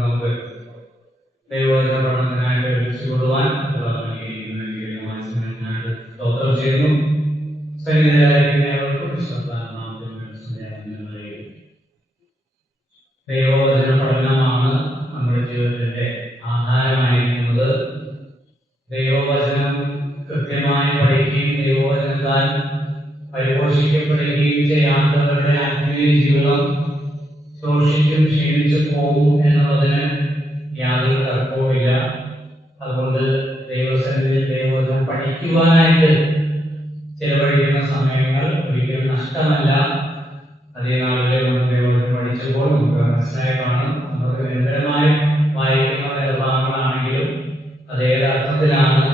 നമുക്ക് ദൈവവചന പഠനത്തിനായിട്ട് ഒരുമിച്ചുകൂടുവാൻ സ്തോത്രം ചെയ്യുന്നു. സന്നിധിയിലായിരിക്കുന്നവർക്കും ദൈവവചന പഠനമാണ് നമ്മുടെ ജീവിതത്തിന്റെ ആധാരമായിരിക്കുന്നത്. ദൈവവചനം കൃത്യമായി പഠിക്കുകയും ദൈവവചനത്താൽ പരിപോഷിക്കപ്പെടുകയും ചെയ്യാത്തവരുടെ ആത്മീയ ജീവിതം ശോഷിച്ചും ക്ഷീണിച്ചു പോകും എന്നുള്ളതിന് യാതൊരു തർക്കവുമില്ല. അതുകൊണ്ട് ദൈവസന്നിധിയിൽ ദൈവവചനം പഠിക്കുവാനായിട്ട് ചെലവഴിക്കുന്ന സമയങ്ങൾ ഒരിക്കലും നഷ്ടമല്ല. അതേ നാളിലെ ദൈവവചനം പഠിച്ചപ്പോൾ നമുക്ക് മനസ്സിലായി കാണും. നമുക്ക് നിരന്തരമായി വായിക്കുന്ന ഭാഗങ്ങളാണെങ്കിലും അതേത് അർത്ഥത്തിലാണ്,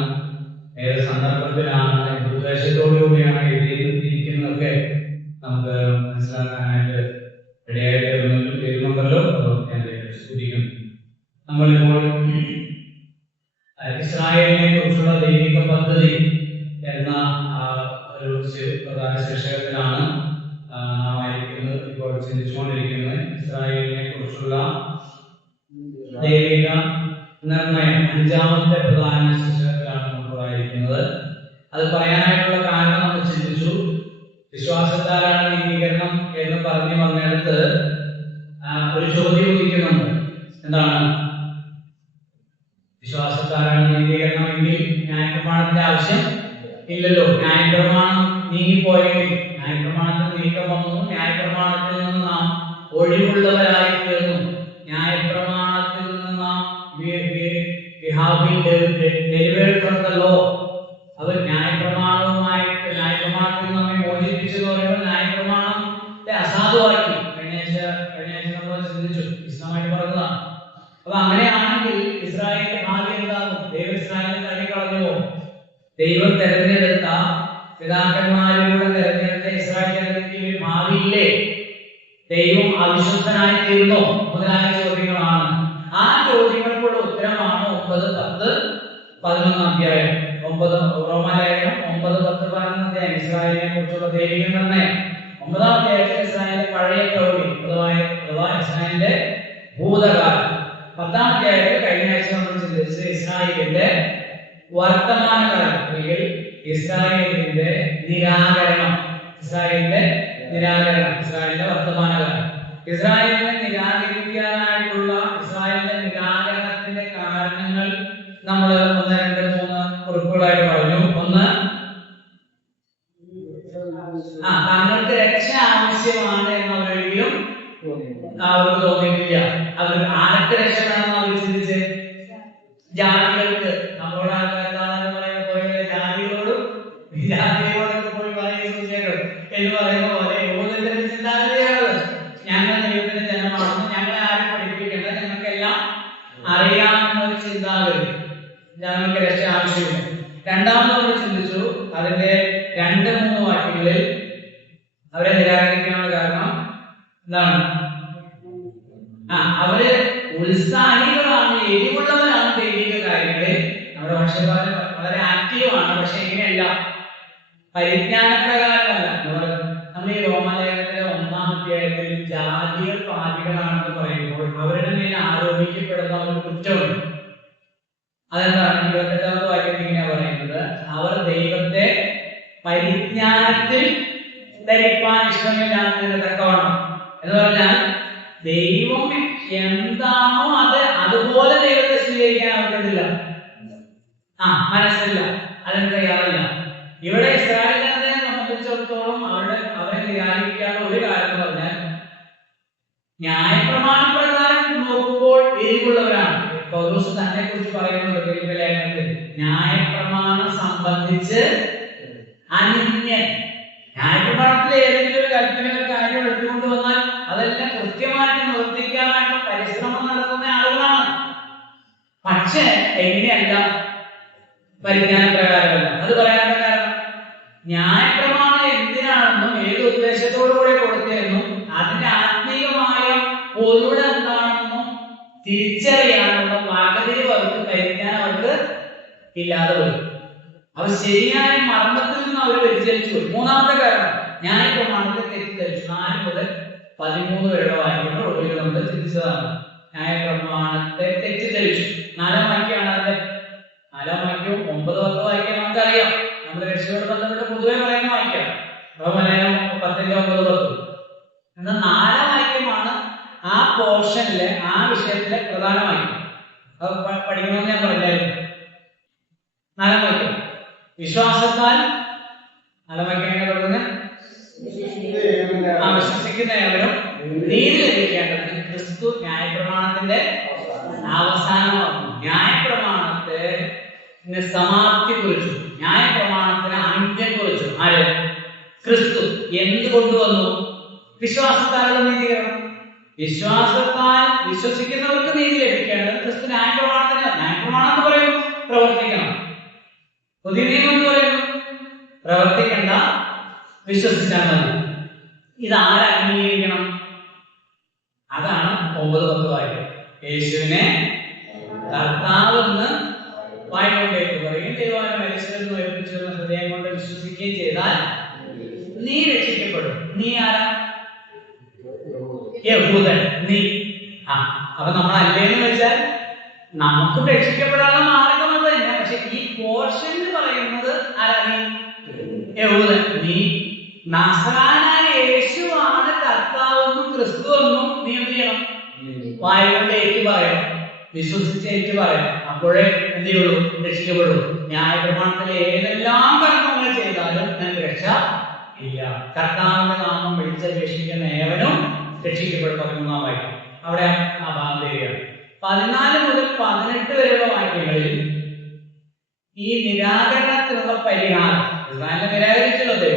ഏത് സന്ദർഭത്തിലാണ്, ഏത് ഉദ്ദേശത്തോടുകൂടിയാണ് എഴുതിയിരിക്കുന്നതൊക്കെ നമുക്ക് മനസ്സിലാക്കാനായിട്ട് ഇടയായിട്ട് തീരുന്നുണ്ടല്ലോ. അതൊക്കെ സ്തുതിക്കും. നമ്മളിപ്പോൾ ഇസ്രായേലിനെ കുറിച്ചുള്ള ദൈവിക പദ്ധതി എന്ന ഒരു പ്രധാന ശീർഷകത്തിലാണ് നാം ആയിരിക്കുന്നത്, ഇപ്പോൾ ചിന്തിച്ചുകൊണ്ടിരിക്കുന്നത്. ഇസ്രായേലിനെ കുറിച്ചുള്ള ദൈവിക നിർണയം അഞ്ചാമത്തെ പ്രധാന ശീർഷകത്തിലാണ് നമ്മളിരിക്കുന്നത്. അത് പറയാനായിട്ടുള്ള കാരണം നമ്മൾ ചിന്തിച്ചു. വിശ്വാസത്താലാണ് നീതീകരണം എന്ന് പറഞ്ഞു വന്നിടത്ത് ഒരു ചോദ്യം ഉദിക്കുന്നുണ്ട്. എന്താണ്? വിശ്വാസത്താലാണ് നീതീകരണം എങ്കിൽ ന്യായപ്രമാണത്തിന്റെ ആവശ്യം ഇല്ലല്ലോ. ന്യായപ്രമാണം നീങ്ങിപ്പോയെങ്കിൽ, ന്യായപ്രമാണത്തിൽ നീക്കം വന്നു, ന്യായപ്രമാണത്തിൽ നിന്ന് നാം ഒഴിവുള്ളവരായി തീർന്നു. ന്യായപ്രമാണത്തിൽ നിന്ന് നാം അവർ ന്യായപ്രമാണവുമായിട്ട് ന്യായപ്രമാണത്തിൽ നമ്മെ മോചിപ്പിച്ചെന്ന് പറയുമ്പോൾ ന്യായപ്രമാണത്തെ അസാധുവാക്കി. കഴിഞ്ഞ നമ്മൾ ചിന്തിച്ചു, വിശദമായിട്ട് പറഞ്ഞതാണ്. അപ്പൊ അങ്ങനെയാണെങ്കിൽ ഇസ്രായേലിന്റെ ഭാവി എന്താകും? ദൈവം ഇസ്രായേലിനെ തള്ളിക്കളഞ്ഞുവോ? ദൈവം തെരഞ്ഞെടുത്ത, പിതാക്കന്മാരിലൂടെ തെരഞ്ഞെടുത്ത ഇസ്രായേലിന്റെ ഭാവിയില്ലേ? ദൈവം അവിശുദ്ധനായി തീർന്നോ? മുതലായ ചോദ്യങ്ങളാണ്. ആ ചോദ്യങ്ങൾക്കുള്ള ഉത്തരമാണ് 9, 10, 11 അധ്യായം. റോമാലേഖനം 9, 10, 11 അധ്യായം ഇസ്രായേലിനെ കുറിച്ചുള്ള ദൈവിക നിർണയം. 9-ാം അധ്യായത്തിൽ ഇസ്രായേലിന്റെ പഴയ പ്രവൃത്തി, അഥവാ ഇസ്രായേലിന്റെ ഭൂതകാലം. 10-ാം അധ്യായത്തിൽ കഴിഞ്ഞ ആഴ്ച നമ്മൾ ചിന്തിച്ചത് ഇസ്രായേലിന്റെ വർത്തമാനകാലം, അല്ലെങ്കിൽ ഇസ്രായേലിന്റെ നിരാകരണം. ഇസ്രായേലിന്റെ വർത്തമാനകാലം. ഇസ്രായേലിനെ നിരാകരിക്കാനായിട്ടുള്ള ഇസ്രായേലിന്റെ നിരാകരണത്തിന്റെ കാരണങ്ങൾ നമ്മൾ 1, 2, 3 കുറിപ്പുകളായിട്ട് പറഞ്ഞു. ഒന്ന്, തങ്ങൾക്ക് രക്ഷ ആവശ്യമാണ് എന്നവരൊരിക്കലും അവർക്ക് തോന്നിയിട്ടില്ല. അവർ ആർക്ക് രക്ഷ വേണമെന്ന് അവർ ചിന്തിച്ച്, ജാതികൾക്ക്, നമ്മളോട് ആൾക്കാരെന്ന് പറയുന്ന പോലെ ജാതികളോടും വിജാതികളോടൊക്കെ പോയി പറയുന്നു എന്ന് പറയുന്ന പോലെ യഹൂദന്റെ ചിന്താഗതിയാണ്. ഞങ്ങൾ ദൈവത്തിന്റെ ജനമാണെന്ന്, ഞങ്ങളെ ആരും പഠിപ്പിക്കേണ്ട, ഞങ്ങൾക്കെല്ലാം അറിയാമെന്നൊരു ചിന്താഗതി. ഞങ്ങൾക്ക് രക്ഷ ആവശ്യമില്ല. രണ്ടാമത് നമ്മൾ ചിന്തിച്ചു, അതിന്റെ 2-3 വാക്യങ്ങളിൽ അവരെ നിരാകരിക്കാനുള്ള കാരണം എന്താണ്? അവര് ഉത്സാഹികളാണ്, എരിവുള്ളവരാണ് ദൈവിക കാര്യങ്ങളിൽ. നമ്മുടെ പക്ഷപാതം വളരെ ആക്റ്റീവാണ്. പക്ഷെ ഇങ്ങനെയല്ല, പരിജ്ഞാനപ്രകാരമല്ല. നമ്മൾ ഈ റോമാലേഖനത്തിലെ 1-ാം അധ്യായത്തിൽ ജാതികൾ പാപികളാണെന്ന് പറയുമ്പോൾ അവരുടെ മേൽ ആരോപിക്കപ്പെടുന്ന ഒരു കുറ്റമുണ്ട്. അതെന്താണ്? 28-ാമത്തെ വാക്യത്തിൽ ഇങ്ങനെ പറയുന്നത്, അവർ ദൈവത്തെ പരിജ്ഞാനത്തിൽ ധരിപ്പാൻ ഇഷ്ടമില്ലാത്തതിന് തക്കവണ്ണം. എന്ന് പറഞ്ഞാൽ ദൈവം എന്താണോ അത് അതുപോലെ ദൈവത്തെ സ്വീകരിക്കാൻ പറ്റത്തില്ല, മനസ്സില്ല, അതിന് തയ്യാറില്ല. ഇവിടെ ഇസ്രായേലിനെ സംബന്ധിച്ചിടത്തോളം അവരെ നിരാകരിക്കാനുള്ള ഒരു കാര്യം പറഞ്ഞാൽ ന്യായപ്രമാണ പ്രകാരം നോക്കുമ്പോൾ എരിവുള്ളവരാണ്. പൗലോസ് തന്നെ കുറിച്ച് പറയുന്നുണ്ട് ഫിലിപ്പിയ ലേഖനത്തിൽ, ന്യായപ്രമാണം സംബന്ധിച്ച് അനിന്യൻ. ന്യായപ്രമാണത്തിൽ ഏതെങ്കിലും ഒരു കൽപ്പന കാര്യം എടുത്തുകൊണ്ട് വന്നാൽ അതെല്ലാം കൃത്യമായിട്ട് നിവർത്തിക്കാനായിട്ട് പരിശ്രമം നടത്തുന്ന ആളുകളാണ്. പക്ഷെ എങ്ങനെയല്ല, പരിജ്ഞാനപ്രകാരമല്ല. അത് പറയാനുള്ള കാരണം ന്യായപ്രമാണം എന്തിനാണെന്നും ഏത് ഉദ്ദേശത്തോടുകൂടെ കൊടുത്തെന്നും അതിന്റെ ആത്മീയമായ പൊരുൾ എന്താണെന്നും തിരിച്ചറിയാനുള്ള പാകതിരിവ് അവർക്ക്, പരിജ്ഞാനം അവർക്ക് ഇല്ലാതെ വരും. അവർ ശരിയായ മർമ്മത്തിൽ നിന്ന് അവർ വ്യതിചലിച്ചു പോയി. മൂന്നാമത്തെ കാരണം ന്യായപ്രമാണത്തെ തെറ്റിദ്ധരിച്ചു. 4 മുതൽ 13 വരെയുള്ള വാക്യങ്ങൾ ഒടുവിൽ നമ്മൾ ചിന്തിച്ചതാണ്. ന്യായപ്രമാണത്തെ തെറ്റിദ്ധരിച്ചു. 4-ാം വാക്യമാണ് അതിന്റെ 4-ാം വാക്യവും 9-10 വാക്യം നമുക്കറിയാം. നമ്മുടെ രക്ഷയോട് ബന്ധപ്പെട്ട് പൊതുവെ പറയുന്ന വാക്യമാണ്. മലയാളം 10-9-10. എന്നാൽ 4-ാം വാക്യമാണ് ആ പോർഷനിലെ ആ വിഷയത്തിലെ പ്രധാന വാക്യം. അത് പഠിക്കണമെന്ന് ഞാൻ പറഞ്ഞായിരുന്നു. 4-ാം വാക്യം വിശ്വാസത്താൽ 4-ാം വാക്യം എങ്ങനെ തുടങ്ങുന്നത്? വിശ്വസിക്കുന്ന ഏവരും നീതി ലഭിക്കേണ്ടതിന് ക്രിസ്തു ന്യായപ്രമാണത്തിന്റെ അവസാനമാകുന്നു. ന്യായപ്രമാണത്തെ സമാപ്തി കുറിച്ചു, ന്യായപ്രമാണത്തിന് അന്ത്യം കുറിച്ചു. ആര്? ക്രിസ്തു. എന്ത് കൊണ്ടുവന്നു? വിശ്വാസത്താലുള്ള നീതീകരണം. വിശ്വാസത്താൽ വിശ്വസിക്കുന്നവർക്ക് നീതി ലഭിക്കേണ്ടത് ക്രിസ്തു ന്യായപ്രമാണത്തിന്. ന്യായപ്രമാണം എന്ന് പറയുന്നു പ്രവർത്തിക്കണം. പുതിയ നിയമം എന്ന് പറയുന്നു പ്രവർത്തിക്കണ്ട, വിശ്വസിച്ചാൽ മതി. ഇതാരെ അംഗീകരിക്കണം? അതാണ് 9-10 വാക്യം. യേശുവിനെ കർത്താവെന്ന് വായിക്കൊണ്ടേക്ക് പറയും, ദൈവം മരിച്ചതെന്ന് ഉയർപ്പിച്ചെന്ന് ഹൃദയം കൊണ്ട് വിശ്വസിക്കുകയും ചെയ്താൽ നീ രക്ഷിക്കപ്പെടും. നീ ആരാ? യഹൂദൻ. നീ അപ്പൊ നമ്മളല്ലേന്ന് വെച്ചാൽ നമുക്ക് രക്ഷിക്കപ്പെടാനുള്ള മാർഗം അത് തന്നെ. പക്ഷെ ഈ പോർഷനിൽ പറയുന്നത് ആരാ? നീ യഹൂദൻ. നീ നസ്രായനായ യേശുവാണ് കർത്താവെന്നും ക്രിസ്തു എന്നും നീ എന്ത് ചെയ്യണം? വായുകൊണ്ട് ഏറ്റു പറയണം, വിശ്വസിച്ച് ഏറ്റു പറയണം. അപ്പോഴേ എന്ത് ചെയ്യുള്ളൂ? രക്ഷിക്കപ്പെടുള്ളൂ. ന്യായപ്രമാണത്തിലെ ഏതെല്ലാം കർമ്മങ്ങൾ ചെയ്താലും നിങ്ങൾക്ക് രക്ഷ ഇല്ല. കർത്താവിന്റെ നാമം വിളിച്ചപേക്ഷിക്കുന്ന ഏവനും രക്ഷിക്കപ്പെടും. 13-ാം വാക്യം അവിടെ ആ ഭാഗം തരികയാണ്. 14 മുതൽ 18 വരെയുള്ള വാക്യങ്ങളിൽ ഈ നിരാകരണത്തിനുള്ള പരിഹാരം ഇസ്രായേലിനെ നിരാകരിച്ചുള്ളത്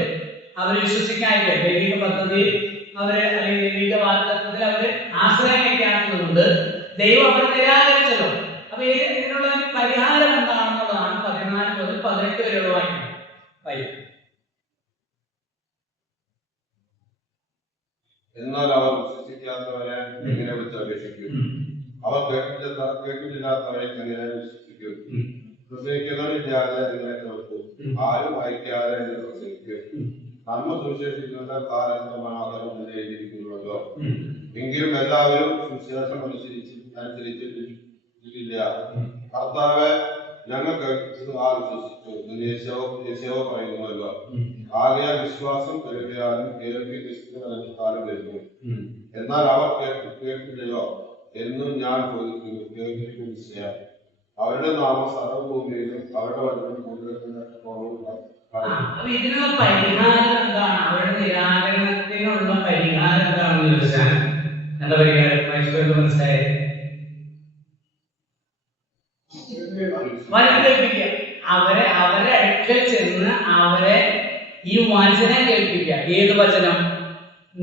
അവർ വിശ്വസിക്കാനില്ല. ദൈവിക പദ്ധതി അവര് അല്ലെങ്കിൽ ദൈവിക വാഗ്ദത്തത്തിൽ അവര് ആശ്രയം വയ്ക്കാത്തതുകൊണ്ട് ദൈവം അവർ നിരാകരിച്ചല്ലോ. അപ്പൊ ഇതിനുള്ള പരിഹാരം എന്താണെന്നുള്ളതാണ് 14 മുതൽ 18 വരെയുള്ള വാക്യം. എന്നാൽ അവർ വിശ്വസിക്കാത്തവരെ എങ്ങനെ വിളിച്ചപേക്ഷിക്കും? അവർ കേട്ടിട്ടില്ലാത്തവരെ എങ്ങനെ വിശ്വസിക്കും? പ്രസംഗിക്കുന്നവരില്ലാതെ നിങ്ങളെ കേൾക്കും, ആരും അയക്കാതെ നിങ്ങൾ പ്രസംഗിക്കും. നന്മ സുവിശേഷിക്കുന്ന കാലഘട്ടമാകണം എന്ന് എഴുതിയിരിക്കുന്നുവല്ലോ. എങ്കിലും എല്ലാവരും സുവിശേഷം അനുസരിച്ചിട്ടില്ല. കർത്താവെ ഞങ്ങൾ കേൾപ്പിച്ചത് ആ വിശ്വസിച്ചു എന്ന് യേശയ്യാവ് പറയുന്നുവല്ലോ. ആകയാൽ വിശ്വാസം കരുതിയാലും കേൾവി നിശ്ചിതകാലം വരുന്നു. എന്നാൽ അവർ കേൾക്കില്ലയോ എന്നും ഞാൻ ചോദിക്കുന്നു. കേൾവിക്ക് നിശ്ചയം. അവരുടെ നാമം സർവ്വഭൂമിയിലും അവരുടെ വചനം ഇതിനുള്ള പരിഹാരം എന്താണ്? അവരുടെ നിരാകരണത്തിനുള്ള പരിഹാരം എന്താണെന്ന് ചോദിച്ചാൽ എന്താ പരിഹാരം? മനസ്സിലായത്? വചനം കേൾപ്പിക്കുക. അവരെ അടുക്കൽ ചെന്ന് അവരെ ഈ വചനം കേൾപ്പിക്കുക. ഏത് വചനം?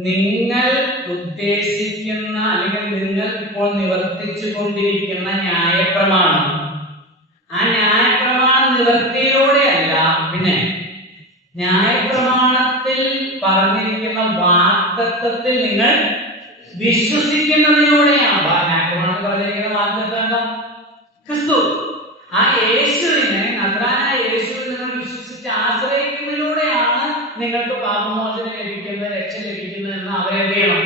നിങ്ങൾ ഉദ്ദേശിക്കുന്ന അല്ലെങ്കിൽ നിങ്ങൾ ഇപ്പോൾ നിവർത്തിച്ചു കൊണ്ടിരിക്കുന്ന ന്യായപ്രമാണം. ആ ന്യായപ്രമാണം നിവർത്തിയിലൂടെയല്ല, പിന്നെ ന്യായപ്രമാണത്തിൽ പറഞ്ഞിരിക്കുന്ന വാഗ്ദത്തത്തിൽ നിങ്ങൾ വിശ്വസിക്കുന്നതിലൂടെയാണ്. ന്യായപ്രമാണത്തിൽ പറഞ്ഞിരിക്കുന്ന വാഗ്ദത്തം എന്താ? ക്രിസ്തു. ആ യേശുവിനെ, നസ്രായനായ യേശുവിനെ നിങ്ങൾ വിശ്വസിച്ച് ആശ്രയിക്കുന്നതിലൂടെയാണ് നിങ്ങൾക്ക് പാപമോചനം ലഭിക്കുന്നത്, രക്ഷ ലഭിക്കുന്നത് എന്ന് അവരെ എന്ത് ചെയ്യണം?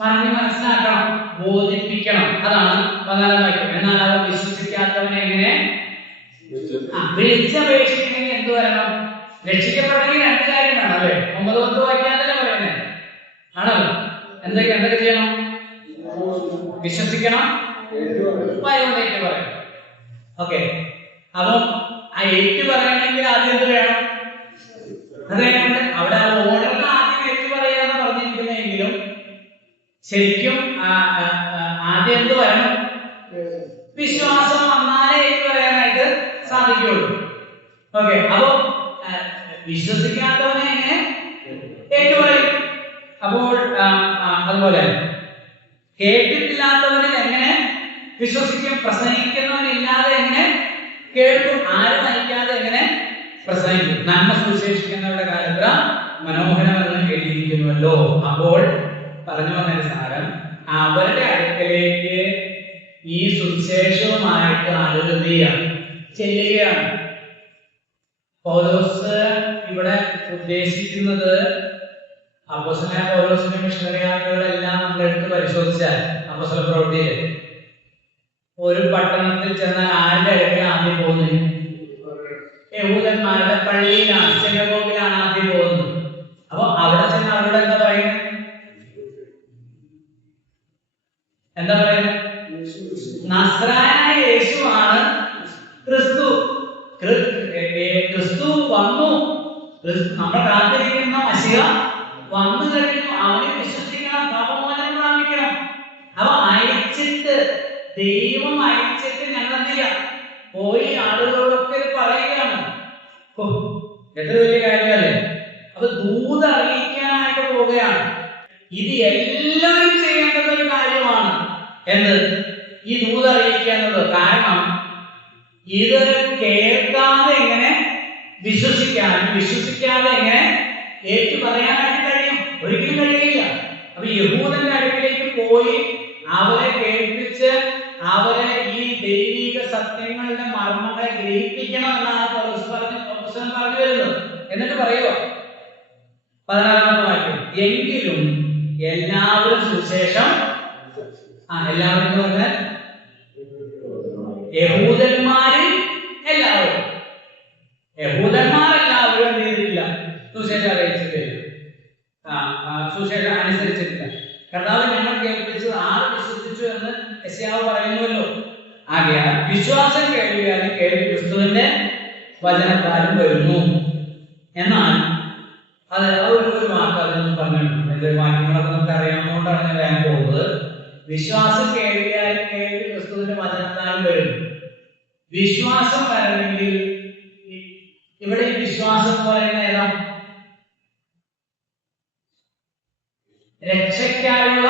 പറഞ്ഞ് മനസ്സിലാക്കണം, ബോധിപ്പിക്കണം. അതാണ് 14-ാം വാക്യം. എന്നാൽ അവർ വിശ്വസിക്കാത്തവനെ എങ്ങനെ വിളിച്ചപേക്ഷിക്കണമെങ്കിൽ എന്ത് വരണം? രക്ഷിക്കപ്പെടണമെങ്കിൽ 2 കാര്യം വേണം അല്ലേ? 9-10 വാക്യാന്തല്ലേ പറയുന്നത് ആണല്ലോ. എന്തൊക്കെ ചെയ്യണം? വിശ്വസിക്കണം, വായുകൊണ്ടേറ്റ് പറയണം. ഓക്കെ. അപ്പം ആ ഏറ്റു പറയണമെങ്കിൽ ആദ്യം എന്ത് വേണം? അതായത് അവിടെ ആ ഓർഡറിൽ ആദ്യം ഏറ്റു പറയാന്ന് പറഞ്ഞിരിക്കുന്നെങ്കിലും ശരിക്കും ആദ്യം എന്ത് വരണം? വിശ്വാസം വന്നാലേ ഏറ്റു പറയാനായിട്ട് സാധിക്കുള്ളൂ. ഓക്കെ. അപ്പൊ വിശ്വസിക്കാത്തവനെ എങ്ങനെ ഏറ്റു പറയും? അപ്പോൾ അതുപോലെ കേട്ടിട്ടില്ലാത്തവനിൽ എങ്ങനെ വിശ്വസിക്കും? പ്രസംഗിക്കുന്നവനില്ലാതെ എങ്ങനെ കേൾക്കും? ആരും നയിക്കാതെ എങ്ങനെ പ്രസംഗിക്കും? നന്മ സുവിശേഷിക്കുന്നവരുടെ കാലത്ത് മനോഹരമെന്ന് എഴുതിയിരിക്കുന്നുവല്ലോ. അപ്പോൾ പറഞ്ഞു വന്നൊരു സാരം, അവരുടെ അടുക്കലേക്ക് ഈ സുവിശേഷവുമായിട്ട് ചെല്ലുകയാണ്. പൗലോസ് ഇവിടെ ഉദ്ദേശിക്കുന്നത് അപ്പോസ്തലനായ പൗലോസിന്റെ മിഷണറിയാക്കളെല്ലാം നമ്മൾ എടുത്ത് പരിശോധിച്ചാൽ അപ്പോസ്തല പ്രവൃത്തിയിൽ ഒരു പട്ടണത്തിൽ ചെന്നാൽ ആരുടെ അടുക്കൽ ആദ്യം പോകുന്നത്? യഹൂദന്മാരുടെ പള്ളിയിലാണ്, സിനഗോഗിലാണ് ആദ്യം പോകുന്നത്. അപ്പൊ അവിടെ ചെന്ന് അവരോട് എന്താ പറയുന്നത്? എന്താ പറയുന്നത്? നസ്രായനായ യേശുവാണ് ക്രിസ്തു. ക്രിസ്തു വന്നു, നമ്മൾ കാത്തിരിക്കുന്ന മശിഹ വന്നു കഴിഞ്ഞു. അവനെ വിശ്വസിക്കണം, പാപമോചനം പ്രാപിക്കണം. അവ അയച്ചിട്ട്, ദൈവം അയച്ചിട്ട് ഞങ്ങൾ എന്ത് ചെയ്യാം? പോയി ആളുകളോടൊക്കെ പറയുകയാണ്. എത്ര വലിയ കാര്യമല്ലേ? അപ്പൊ ദൂത അറിയിക്കാനായിട്ട് പോവുകയാണ്. ഇത് എല്ലാവരും ചെയ്യേണ്ടത് ഒരു കാര്യമാണ്. എന്ത്? ഈ ദൂത അറിയിക്കുന്നത്. കാരണം ഇത് കേൾക്കാതെ എങ്ങനെ വിശ്വസിക്കാനും വിശ്വസിക്കാതെ എങ്ങനെ ഏറ്റു പറയാനായിട്ട് കഴിയും? ഒരിക്കലും കഴിയില്ല. അപ്പൊ യഹൂദന്റെ അടുക്കിലേക്ക് പോയി അവരെ കേൾപ്പിച്ച് അവരെ ഈ ദൈവിക സത്യങ്ങളുടെ മർമ്മങ്ങളെ ഗ്രഹിപ്പിക്കണം എന്നാണ് പൗലോസ് പറഞ്ഞു വരുന്നത്. എന്നിട്ട് പറയുക 16-ാമത്തെ വാക്യം, എങ്കിലും എല്ലാവരും സുവിശേഷം എല്ലാവരും പറഞ്ഞാൽ യഹൂദന്മാരിൽ എല്ലാവരും, യഹൂദന്മാരെല്ലാവരും എന്ത് ചെയ്തിട്ടില്ല? സുവിശേഷം അറിയിച്ചിട്ടില്ല, സുവിശേഷം അനുസരിച്ചിട്ടില്ല. കർത്താവ് ഞങ്ങൾ കേൾപ്പിച്ചത് ആര് വിശ്വസിച്ചു എന്ന് യെശയ്യാവ് പറയുന്നുവല്ലോ. ആകയാൽ വിശ്വാസം കേൾവിയാലും കേൾവി ക്രിസ്തുവിന്റെ വചനത്താലും വരുന്നു. എന്നാൽ അത് ഒരു വാക്ക് അതിനൊന്നും പറഞ്ഞിട്ടുണ്ട്. എന്തൊരു വാക്യങ്ങളൊക്കെ നമുക്ക് അറിയാവുന്നതുകൊണ്ടാണ് ഞാൻ വേഗം പോകുന്നത്. വിശ്വാസം കേൾവിയാലും കേൾവി ക്രിസ്തുവിന്റെ വചനത്താലും വരുന്നു. വിശ്വാസം വരണമെങ്കിൽ ഇവിടെ ഈ വിശ്വാസം എന്ന് പറയുന്ന ഏതാ? രക്ഷയ്ക്കായുള്ള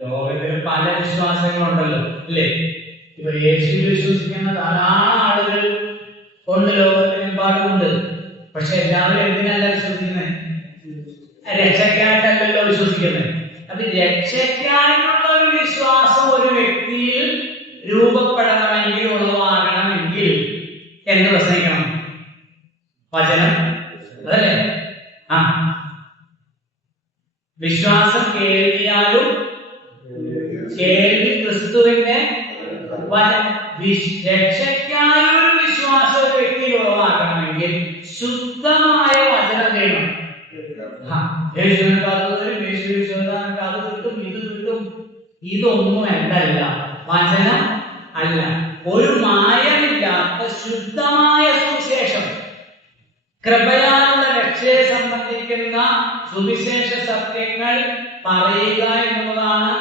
ലോകത്തിൽ പല വിശ്വാസങ്ങളുണ്ടല്ലോ, അല്ലേ? ഇപ്പൊ യേശുവിൽ വിശ്വസിക്കുന്ന ധാരാളം ആളുകൾ കൊണ്ട് ലോകത്തിനെമ്പാടുമുണ്ട്. പക്ഷെ എല്ലാവരും എന്തിനല്ല വിശ്വസിക്കുന്നത്? രക്ഷയ്ക്കായിട്ടല്ലല്ലോ വിശ്വസിക്കുന്നത്. അപ്പൊ രക്ഷയ്ക്കായിട്ടുള്ള ഒരു വിശ്വാസം ഒരു വ്യക്തിയിൽ രൂപപ്പെടണമെങ്കിൽ, ഉളവാകണമെങ്കിൽ എന്ത് പ്രസംഗിക്കണം? വചനം, അതല്ലേ? വിശ്വാസം കേൾവിയാലും കേൾവി ക്രിസ്തുവിന്റെ രക്ഷയ്ക്കായൊരു വിശ്വാസം ഒരു വ്യക്തിയിൽ ഉളവാക്കണമെങ്കിൽ ശുദ്ധമായ വചനം വേണം. അത് കിട്ടും, ഇത് കിട്ടും, ഇതൊന്നും എന്തല്ല, വചനം അല്ല. ഒരു മായമില്ലാത്ത ശുദ്ധമായ സുവിശേഷം, കൃപയാലുള്ള രക്ഷയെ സംബന്ധിക്കുന്ന സുവിശേഷ സത്യങ്ങൾ പറയുക എന്നുള്ളതാണ്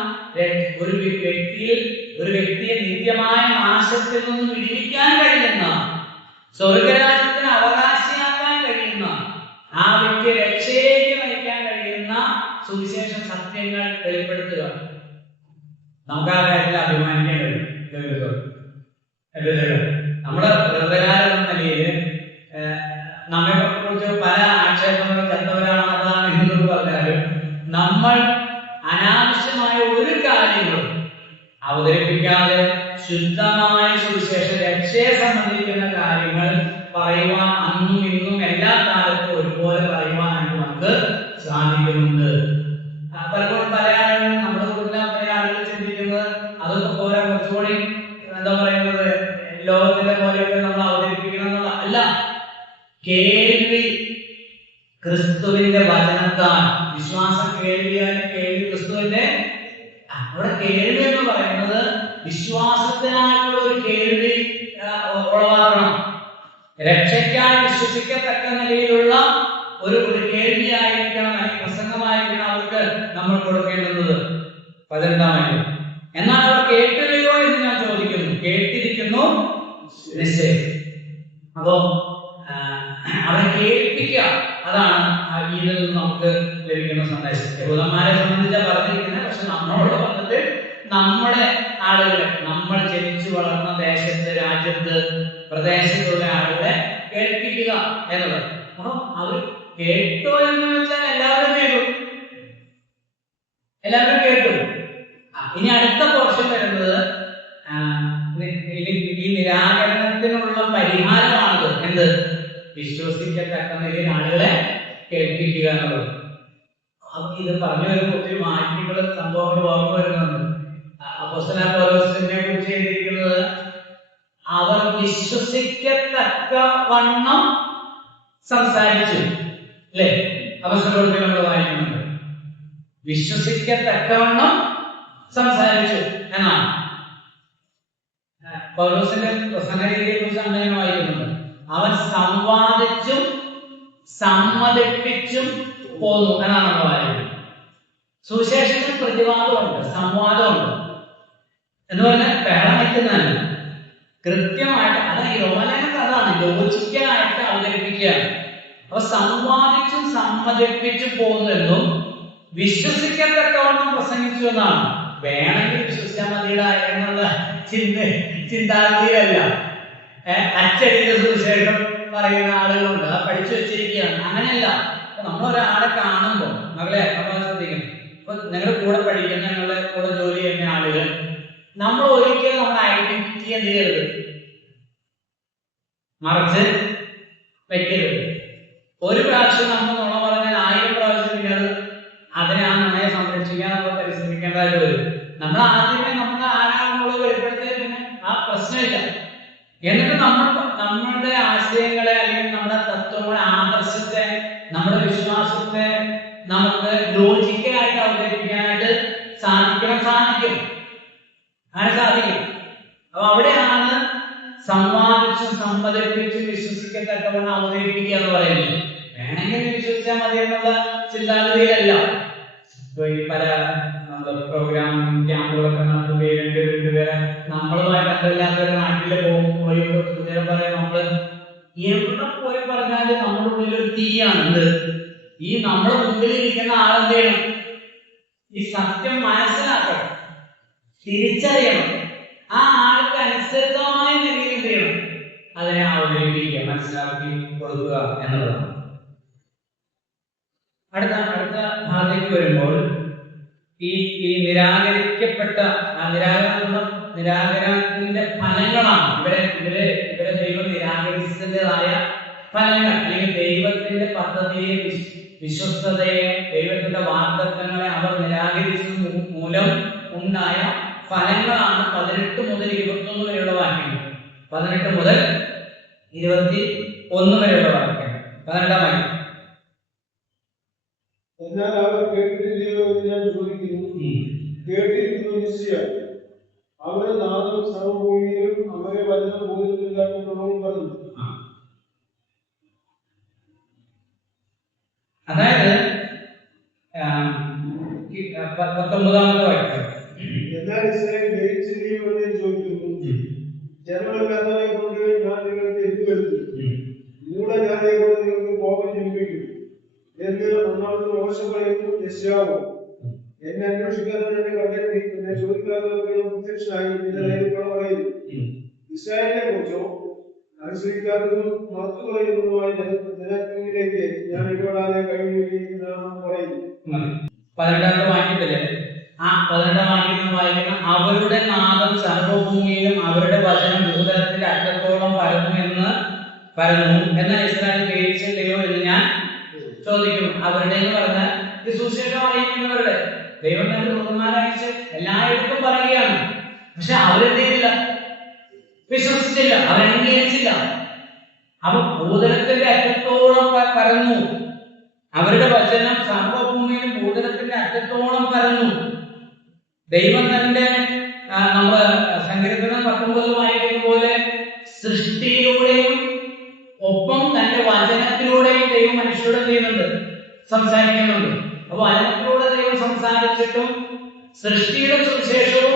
ഒരു വ്യക്തിയെ നിത്യമായ നാശത്തിൽ നിന്ന് വിടിവിക്കാൻ കഴിയുന്ന, സ്വർഗരാജ്യത്തിന് അവകാശിയാക്കാൻ കഴിയുന്ന, ആ വ്യക്തിയെ രക്ഷയിലേക്ക് നയിക്കാൻ കഴിയുന്ന സുവിശേഷ സത്യങ്ങൾ വെളിപ്പെടുത്തുക. നമുക്ക് ആ കാര്യത്തിൽ അഭിമാനിക്കാൻ കഴിയും. നമ്മുടെ ഹൃദയാരം എന്ന നിലയിൽ നമ്മെ കുറിച്ച് പല ആക്ഷേപങ്ങളും ചെന്നവരാണെന്നതാണ് എന്ന് പറഞ്ഞാലും നമ്മൾ അനാവശ്യമായ ഒരു കാര്യങ്ങളും അവതരിപ്പിക്കാതെ ശുദ്ധമായ സുവിശേഷ രക്ഷയെ സംബന്ധിക്കുന്ന കാര്യങ്ങൾ പറയുവാൻ അന്നും ഇന്നും എല്ലാ കാലത്തും ഒരുപോലെ പറയുവാനായിട്ട് നമുക്ക് സാധിക്കുന്നുണ്ട്. പലപ്പോഴും പല ആളുകളും നമ്മുടെ കൂടുതൽ പല ആളുകൾ ചിന്തിക്കുന്നത് അതൊക്കെ പോലെ കുറച്ചുകൂടി എന്താ പറയുന്നത്, ലോകത്തിന്റെ പോലെയൊക്കെ നമ്മൾ അവതരിപ്പിക്കണം എന്നുള്ള അല്ല. കേൾവി ക്രിസ്തുവിന്റെ വചനത്താൽ, വിശ്വാസം കേൾവിയാലും കേൾവി ക്രിസ്തുവിന്റെ, അവിടെ കേൾവി എന്ന് പറയുന്നത് വിശ്വാസത്തിനായുള്ള ഒരു കേൾവി ഉളവാക്കണം. രക്ഷയ്ക്കായി വിശ്വസിക്കത്തക്ക നിലയിലുള്ള ഒരു കേൾവിയായിരിക്കണം, അല്ലെങ്കിൽ പ്രസംഗമായിരിക്കണം അവർക്ക് നമ്മൾ കൊടുക്കേണ്ടുന്നത്. 18-ാം. എന്നാൽ അവർ കേട്ടില്ലയോ എന്ന് ഞാൻ ചോദിക്കുന്നു. കേട്ടിരിക്കുന്നു നിശ്ചയം. അപ്പോ അവരെ കേൾപ്പിക്കുക, അതാണ് ഇതിൽ നിന്ന് നമുക്ക് ലഭിക്കുന്ന സന്ദേശം. യഹൂദന്മാരെ സംബന്ധിച്ചാണ് പറഞ്ഞിരിക്കുന്നത്. പക്ഷെ നമ്മളോട് വന്നിട്ട് നമ്മുടെ ആളുകളെ, നമ്മൾ ജനിച്ചു വളർന്ന ദേശത്ത്, രാജ്യത്ത്, പ്രദേശത്തുള്ള ആളുകളെ കേൾപ്പിക്കുക എന്നുള്ളത്. അപ്പൊ അവർ കേട്ടോ എന്ന് വെച്ചാൽ എല്ലാവരും കേട്ടു, എല്ലാവരും കേട്ടു. ഇനി അടുത്ത പോർഷൻ വരുന്നത് ഈ നിരാകരണത്തിനുള്ള പരിഹാരമാണത്. എന്ത്? വിശ്വസിക്കത്തക്ക നിലയിൽ ആളുകളെ കേൾപ്പിക്കുക എന്നുള്ളത്. ഇത് പറഞ്ഞു വരുമ്പോൾ ഒത്തിരി മാറ്റങ്ങളും സംഭവങ്ങളും ഓർമ്മ വരുന്നുണ്ട്. അപ്പോസ്തലനായ പൗലോസിനെ കുറിച്ച് എഴുതിയിരിക്കുന്നത് അവർ വിശ്വസിക്കത്തക്കവണ്ണം സംസാരിച്ചു, അല്ലേ? അപ്പോസ്തലപ്രവൃത്തിയിൽ നമ്മൾ വായിക്കുന്നുണ്ട്, വിശ്വസിക്കത്തക്കവണ്ണം സംസാരിച്ചു എന്നാണ്. പൗലോസിന്റെ പ്രസംഗ രീതിയെ കുറിച്ച് അങ്ങനെ വായിക്കുന്നുണ്ട്. അവൻ സംവാദിച്ചും സമ്മതിപ്പിച്ചും പോന്നു എന്നാണ് നമ്മൾ വായിക്കുന്നത്. സുവിശേഷത്തിന് പ്രതിവാദമുണ്ട്, സംവാദമുണ്ട് എന്ന് പറഞ്ഞാൽ ബഹളം വയ്ക്കുന്നതല്ല, കൃത്യമായിട്ട്. അത് ഈ റോമാലേഖനത്തിൽ അതാണ്, ലോജിക്കലായിട്ട് അവതരിപ്പിക്കുകയാണ്. അപ്പൊ സംവാദിച്ചും സമ്മതിപ്പിച്ചും പോകുന്നെന്നും വിശ്വസിക്കത്തക്കവണ്ണം പ്രസംഗിച്ചു എന്നാണ്. വേണമെങ്കിൽ വിശ്വസിച്ചാൽ മതിയുടെ എന്നുള്ള ചിന്താഗതിയല്ല. അച്ചടിച്ച സുവിശേഷം പറയുന്ന ആളുകളുണ്ട്, അത് പഠിച്ചു വെച്ചിരിക്കുകയാണ്. അങ്ങനെയല്ല. നമ്മളൊരാളെ കാണുമ്പോൾ മകളെ നമ്മൾ ശ്രദ്ധിക്കണം. ഇപ്പൊ നിങ്ങളുടെ കൂടെ പഠിക്കുന്ന, നിങ്ങളുടെ കൂടെ ജോലി ചെയ്യുന്ന ആളുകൾ, നമ്മൾ ഒരിക്കലും നമ്മുടെ ഐഡന്റിറ്റി എന്ത് ചെയ്യരുത്, മറച്ച് വെക്കരുത്. ഒരു പ്രാവശ്യം നമ്മൾ നുണ പറഞ്ഞാൽ 1000 പ്രാവശ്യം പിന്നീട് അതിനെ ആ നുണയെ സംരക്ഷിക്കാൻ നമ്മൾ പരിശ്രമിക്കേണ്ടതായിട്ട് വരും. നമ്മൾ ആദ്യമേ നമ്മൾ ആരാണെന്നുള്ളത് വെളിപ്പെടുത്തിയാൽ പിന്നെ ആ പ്രശ്നമില്ല. എന്നിട്ട് നമ്മളുടെ ആശയങ്ങളെ അല്ലെങ്കിൽ നമ്മുടെ തത്വങ്ങളെ, ആദർശത്തെ, നമ്മുടെ വിശ്വാസത്തെ നമുക്ക് ലോജിക്കലായിട്ട് അവതരിപ്പിക്കാനായിട്ട് സാധിക്കും. അങ്ങനെ സാധിക്കും. അപ്പൊ അവിടെയാണ് സംവാദിച്ചും സമ്മതിപ്പിച്ചും വിശ്വസിക്കത്തക്കവണ്ണം അവതരിപ്പിക്കുക എന്ന് പറയുന്നത്. വേണമെങ്കിൽ വിശ്വസിച്ചാൽ മതി എന്നുള്ള ചിന്താഗതിയിലല്ല. ഇപ്പൊ ഈ പല പ്രോഗ്രാം ക്യാമ്പുകളൊക്കെ നടത്തുകയും 2 പേരെ നമ്മളുമായി ബന്ധമില്ലാത്തവരെ നാട്ടിൽ പോകുമ്പോൾ പറയാം, നമ്മള് എവിടെ പോയി പറഞ്ഞാലും നമ്മുടെ ഉള്ളിൽ ഒരു തീയാണ്. ഈ നമ്മുടെ മുമ്പിൽ ഇരിക്കുന്ന ആളെന്ത് ചെയ്യണം? ഈ സത്യം മനസ്സിലാക്കണം, തിരിച്ചറിയണം. ആ ആൾക്ക് അനുസൃതമായ നിലയിൽ എന്ത് ചെയ്യണം? അതിനെ അവതരിപ്പിക്കുക, മനസ്സിലാക്കി കൊടുക്കുക എന്നുള്ളതാണ്. അടുത്ത ഭാഗത്തേക്ക് വരുമ്പോൾ ഈ നിരാകരിക്കപ്പെട്ട നിരാകരണത്തിന്റെ ഫലങ്ങളാണ് ഇവരെ ദൈവം നിരാകരിച്ചതിൻ്റെതായ ഫലങ്ങൾ, അല്ലെങ്കിൽ ദൈവത്തിന്റെ പദ്ധതിയെ, വിശ്വസ്തതയെ, ദൈവത്തിന്റെ വാഗ്ദത്തങ്ങളെ അവർ നിരാകരിച്ചത് മൂലം ഉണ്ടായ ഫലങ്ങളാണ് 18 മുതൽ 21 വരെയുള്ള വാക്യങ്ങൾ. 18 മുതൽ 21 വരെയുള്ള വാക്യങ്ങൾ. 18-ാം വാക്യം. എന്നാൽ അവർ കേട്ടിട്ടില്ലയോ എന്ന് ഞാൻ ചോദിക്കുന്നു. കേട്ടിരിക്കുന്നു നിശ്ചയം. അവരുടെ നാദം സർവഭൂമിയിലും അവരെ വചനം ബോധിപ്പില്ല എന്നുള്ളതും പറഞ്ഞു. അതായത് 19-ാമത്തെ വാക്യം. എന്നാൽ ഇസ്രായേൽ ജയിച്ചില്ലയോ എന്ന് ഞാൻ ചോദിക്കുന്നു. ജനങ്ങൾ കർത്താവെ കൊണ്ട് ഞാൻ നിങ്ങൾക്ക് എന്ത് വരുത്തും? നിങ്ങളുടെ ജാതിയെ കൊണ്ട് നിങ്ങൾക്ക് കോപം ജനിപ്പിക്കും എന്ന് ഒന്നാമത് മോശം പറയുന്നു. യെശയ്യാവോ, എന്നെ അന്വേഷിക്കാത്തവർ എന്നെ കണ്ടെത്തി, എന്നെ ചോദിക്കാത്തവർക്ക് പ്രത്യക്ഷനായി എന്റെ ധൈര്യത്തോടെ പറയുന്നു. ഇസ്രായേലിനെ കുറിച്ചോ അനുസരിക്കാത്തതും മറത്തു കളയുന്നതുമായ ജനത്തിലേക്ക് ഞാൻ ഇടപെടാതെ കഴിഞ്ഞിരിക്കുന്നതാണ് പറയുന്നു. 18-ാമത്തെ വാക്യത്തില് 18-ാം വാക്യത്തിൽ വായിക്കുന്ന അവരുടെ നാദം സർവഭൂമിയിലും അവരുടെ വചനം ഭൂതലത്തിന്റെ അറ്റത്തോളം പരന്നു എന്നാൽ ഇസ്രായേൽ ഗ്രഹിച്ചില്ലയോ എന്ന് ഞാൻ ചോദിക്കുന്നു. അവരുടെ എന്ന് പറഞ്ഞാൽ ഈ സുവിശേഷം അറിയിക്കുന്നവരുടെ, ദൈവം തന്നെ ദൂതന്മാരയച്ച് എല്ലായിടത്തും പറയുകയാണ്. പക്ഷെ അവരെന്തില്ല, വിശ്വസിച്ചില്ല, അവരംഗീകരിച്ചില്ല. അവ ഭൂതലത്തിന്റെ അറ്റത്തോളം പരന്നു, അവരുടെ വചനം സർവഭൂമിയിലും ഭൂതലത്തിന്റെ അറ്റത്തോളം പരന്നു. ദൈവം തന്റെ നമ്മള് സങ്കീർത്തനം 19 വായിക്കുന്ന പോലെ സൃഷ്ടിയിലൂടെയും ഒപ്പം തന്റെ വചനത്തിലൂടെയും ദൈവം മനുഷ്യരോട് ചെയ്യുന്നുണ്ട്, സംസാരിക്കുന്നുണ്ട്. അപ്പൊ വചനത്തിലൂടെ ദൈവം സംസാരിച്ചിട്ടും സൃഷ്ടിയുടെ സുവിശേഷവും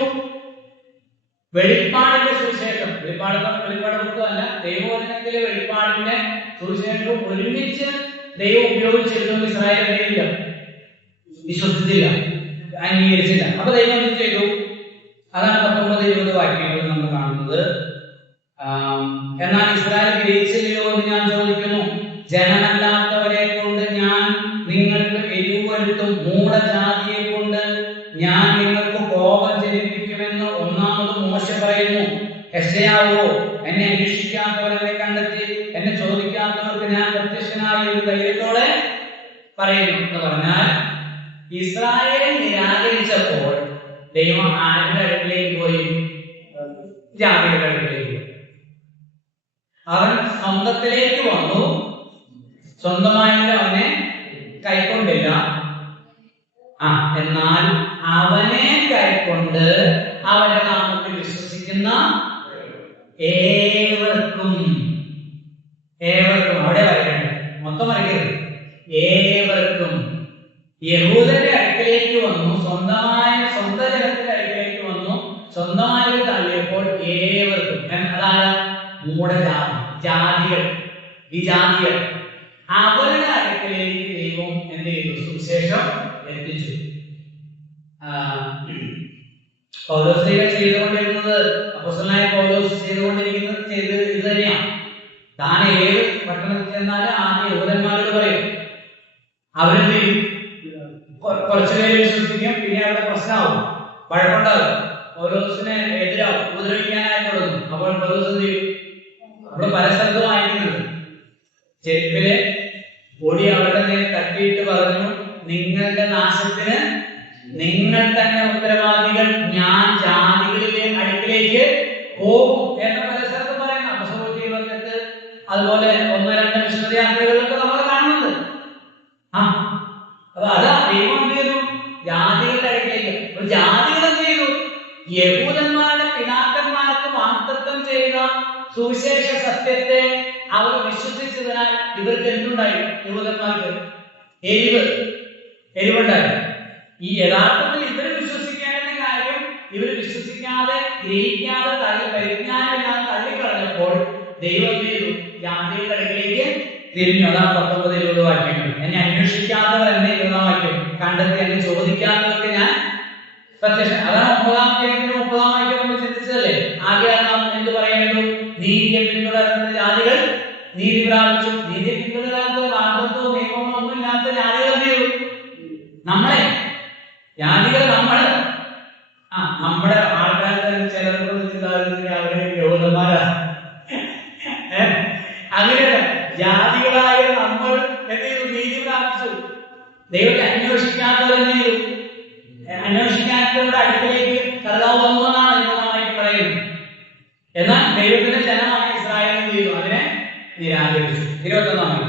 വെളിപ്പാടിന്റെ സുവിശേഷം, വെളിപ്പാട് പുസ്തകമല്ല, ദൈവവചനത്തിലെ വെളിപ്പാടിന്റെ സുവിശേഷവും ഒരുമിച്ച് ദൈവം ഉപയോഗിച്ചിരുന്നു. ഇസ്രായേൽ എന്തെയില്ല, വിശ്വസിച്ചില്ല, അംഗീകരിച്ചില്ല. അപ്പൊ ദൈവം എന്ത് ചെയ്തു? അതാണ് 19-20 വാക്യങ്ങളിൽ നമ്മൾ കാണുന്നത്. എന്നാൽ ഇസ്രായേൽ ഗ്രഹിച്ചില്ലയോ എന്ന് ഞാൻ ചോദിക്കുന്നു. ജനമല്ലാത്തവരെ കൊണ്ട് ഞാൻ നിങ്ങൾക്ക് എരിവ് വരുത്തും, മൂഢജാതിയെ കൊണ്ട് ഞാൻ നിങ്ങൾക്ക് കോപം ജനിപ്പിക്കുമെന്ന് ഒന്നാമത് മോശെ പറയുന്നു. യെശയ്യാവോ, എന്നെ അന്വേഷിക്കാത്തവരെ കണ്ടെത്തി, എന്നെ ചോദിക്കാത്തവർക്ക് ഞാൻ പ്രത്യക്ഷനായ ഒരു ധൈര്യത്തോടെ പറയുന്നു എന്ന് പറഞ്ഞാൽ ഇസ്രായേൽ നിരാകരിച്ചപ്പോൾ ദൈവം ആരുടെ അടുക്കിലേക്ക് പോയി? ജാതികളുടെ അടുക്കിലേക്ക് പോയി. അവൻ സ്വന്തത്തിലേക്ക് വന്നു, സ്വന്തമായിട്ട് അവനെ കൈക്കൊണ്ടില്ല. എന്നാൽ അവനെ കൈക്കൊണ്ട് അവന്റെ നാമത്തിൽ വിശ്വസിക്കുന്ന ഏവർക്കും അവിടെ വരേണ്ടത്, മൊത്തം വരയ്ക്കരുത്, ഏവർക്കും. യഹൂദന്റെ അടുക്കലേക്ക് വന്നു, സ്വന്തം ജനത്തിന്റെ അടുക്കലേക്ക് വന്നു, സ്വന്തമായി തള്ളിയപ്പോൾ ഏവർക്കും, അതാണ് മൂഢജാതി, ജാതികൾ, വിജാതികൾ, അവരുടെ അടുക്കലേക്ക് ദൈവം എന്ത് ചെയ്തു? സുവിശേഷം എത്തിച്ചു. പൗലോസ്ലീഹ ചെയ്തുകൊണ്ടിരുന്നത്, അപ്പോസ്തലനായ പൗലോസ് ചെയ്തുകൊണ്ടിരിക്കുന്നത് ഇത് തന്നെയാണ്. താൻ ഏത് പട്ടണത്തിൽ ചെന്നാലും ആദ്യം യഹൂദന്മാരോട് പറയും. അവരെന്ത് ചെയ്യും? കുറച്ചുപേര് വിശ്വസിക്കും, പിന്നെ അവിടെ പ്രശ്നമാവും, വഴക്കുണ്ടാകും, പൗലോസിനെ എതിരാവും, ഉപദ്രവിക്കാനായി തുടങ്ങും. അപ്പോൾ പൗലോസ് എന്ത് ചെയ്യും? അവിടെ പല സ്ഥലത്തും വായിക്കുന്നുണ്ട്. ചെരുപ്പിലെ പൊടി അവരുടെ നേരെ തട്ടിയിട്ട് പറഞ്ഞു, നിങ്ങളുടെ നാശത്തിന് നിങ്ങൾ തന്നെ ഉത്തരവാദികൾ, ഞാൻ ജാതികളിലെ അടുക്കിലേക്ക് പോകും എന്ന പല സ്ഥലത്തും പറയുന്നു. അപ്പോസ്തലപ്രവൃത്തി 28, അതുപോലെ 1-2 മിഷണറി യാത്രകളിലൊക്കെ നമ്മൾ കാണുന്നുണ്ട്. അപ്പൊ അതാ ദൈവം എന്ത് ചെയ്തു? ജാതികളുടെ അടുക്കിലേക്ക്. ജാതികൾ എന്ത് ചെയ്തു? യഹൂദന്മാരുടെ പിതാക്കന്മാർക്ക് വാഗ്ദത്തം ചെയ്ത സുവിശേഷ സത്യത്തെ അവർ വിശ്വസിച്ചതിനാൽ ഇവർക്ക് എന്തുണ്ടായി? യഹൂദന്മാർക്ക് എരിവുണ്ടായി. ഈ യഥാർത്ഥത്തിൽ ഇവർ വിശ്വസിക്കേണ്ട കാര്യം ഇവർ വിശ്വസിക്കാതെ, ഗ്രഹിക്കാതെ, പരിജ്ഞാനമില്ലാതെ തള്ളിക്കളഞ്ഞപ്പോൾ ദൈവം എന്ത് ചെയ്തു? ജാതികളുടെ അടുക്കിലേക്ക് തിരിഞ്ഞു. അതാണ് 19-20 വാക്യങ്ങൾ. എന്നെ അന്വേഷിക്കാത്തവർ എന്നെ 20 വാക്യം കണ്ടെത്തി, എന്നെ ചോദിക്കാത്തവർക്ക് ഞാൻ പ്രത്യക്ഷം. അതാണ് 9-ാം അധ്യായത്തിൽ 30-ാം വാക്യം നമ്മൾ ചിന്തിച്ചതല്ലേ? ആകയാൽ നാം എന്ത് പറയേണ്ടു? നീതിയെ പിന്തുടരുന്ന ജാതികൾ നീതി പ്രാപിച്ചു. നീതിയെ പിന്തുടരാത്ത, വാഗ്ദത്തവും നിയമങ്ങളോ ഒന്നും ഇല്ലാത്ത ജാതികൾ എന്ത് ചെയ്തു? നമ്മളെ ജാതികൾ നമ്മുടെ ആൾക്കാരുടെ ചിലർക്ക് അവരെ യഹൂദന്മാരാ. അങ്ങനെയല്ല, ജാതികളായ നമ്മൾ എന്ത് ചെയ്തു? നീതി പ്രാപിച്ചു. ദൈവത്തെ അന്വേഷിക്കാത്തവർ എന്ത് ചെയ്തു? അന്വേഷിക്കാത്തവരുടെ അടുക്കിലേക്ക് കർത്താവ് വന്നു എന്നാണ് ദൈവമായി പറയുന്നത്. എന്നാൽ ദൈവത്തിന്റെ ജനമായ ഇസ്രായേൽ എന്ത് ചെയ്തു? അതിനെ നിരാകരിച്ചു. 21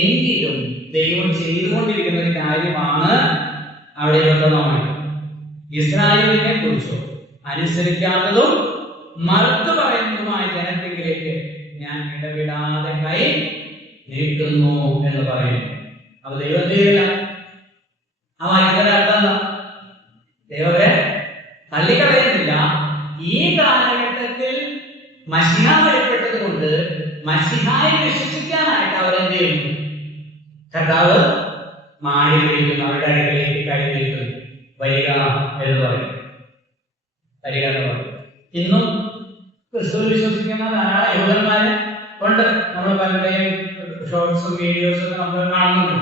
എങ്കിലും ദൈവം ചെയ്തുകൊണ്ടിരിക്കുന്ന ഒരു കാര്യമാണ് അവിടെ 21 ഇസ്രായേലിനെ കുറിച്ചോ അനുസരിക്കാത്തതും മറുത്തു പറയുന്നതുമായ ജനത്തിലേക്ക് ഞാൻ ഇടവിടാതെ കൈ നീട്ടുന്നു എന്ന് പറയുന്നു. അപ്പൊ ദൈവം ചെയ്യില്ല. ആ വാക്യത്തിന്റെ അർത്ഥം എന്താ? ദൈവത്തെ തള്ളിക്കളയുന്നില്ല. ഈ കാലഘട്ടത്തിൽ മശിഹ വെളിപ്പെട്ടത് കൊണ്ട് മശിഹായെ വിശ്വസിക്കാനായിട്ട് അവരെന്ത് ചെയ്യുന്നു? കർത്താവ് മാറി വിളിക്കുന്നു, അവരുടെ അടുക്കലേക്ക് കൈ നീട്ടുന്നു. വരിക എന്ന് പറയും. വരിക എന്ന് പറയും. ഇന്നും ക്രിസ്തു വിശ്വസിക്കുന്ന ധാരാളം യഹൂദന്മാര് ഉണ്ട്. നമ്മൾ പലരുടെയും ഷോർട്സും വീഡിയോസും ഒക്കെ നമ്മൾ കാണുന്നുണ്ട്.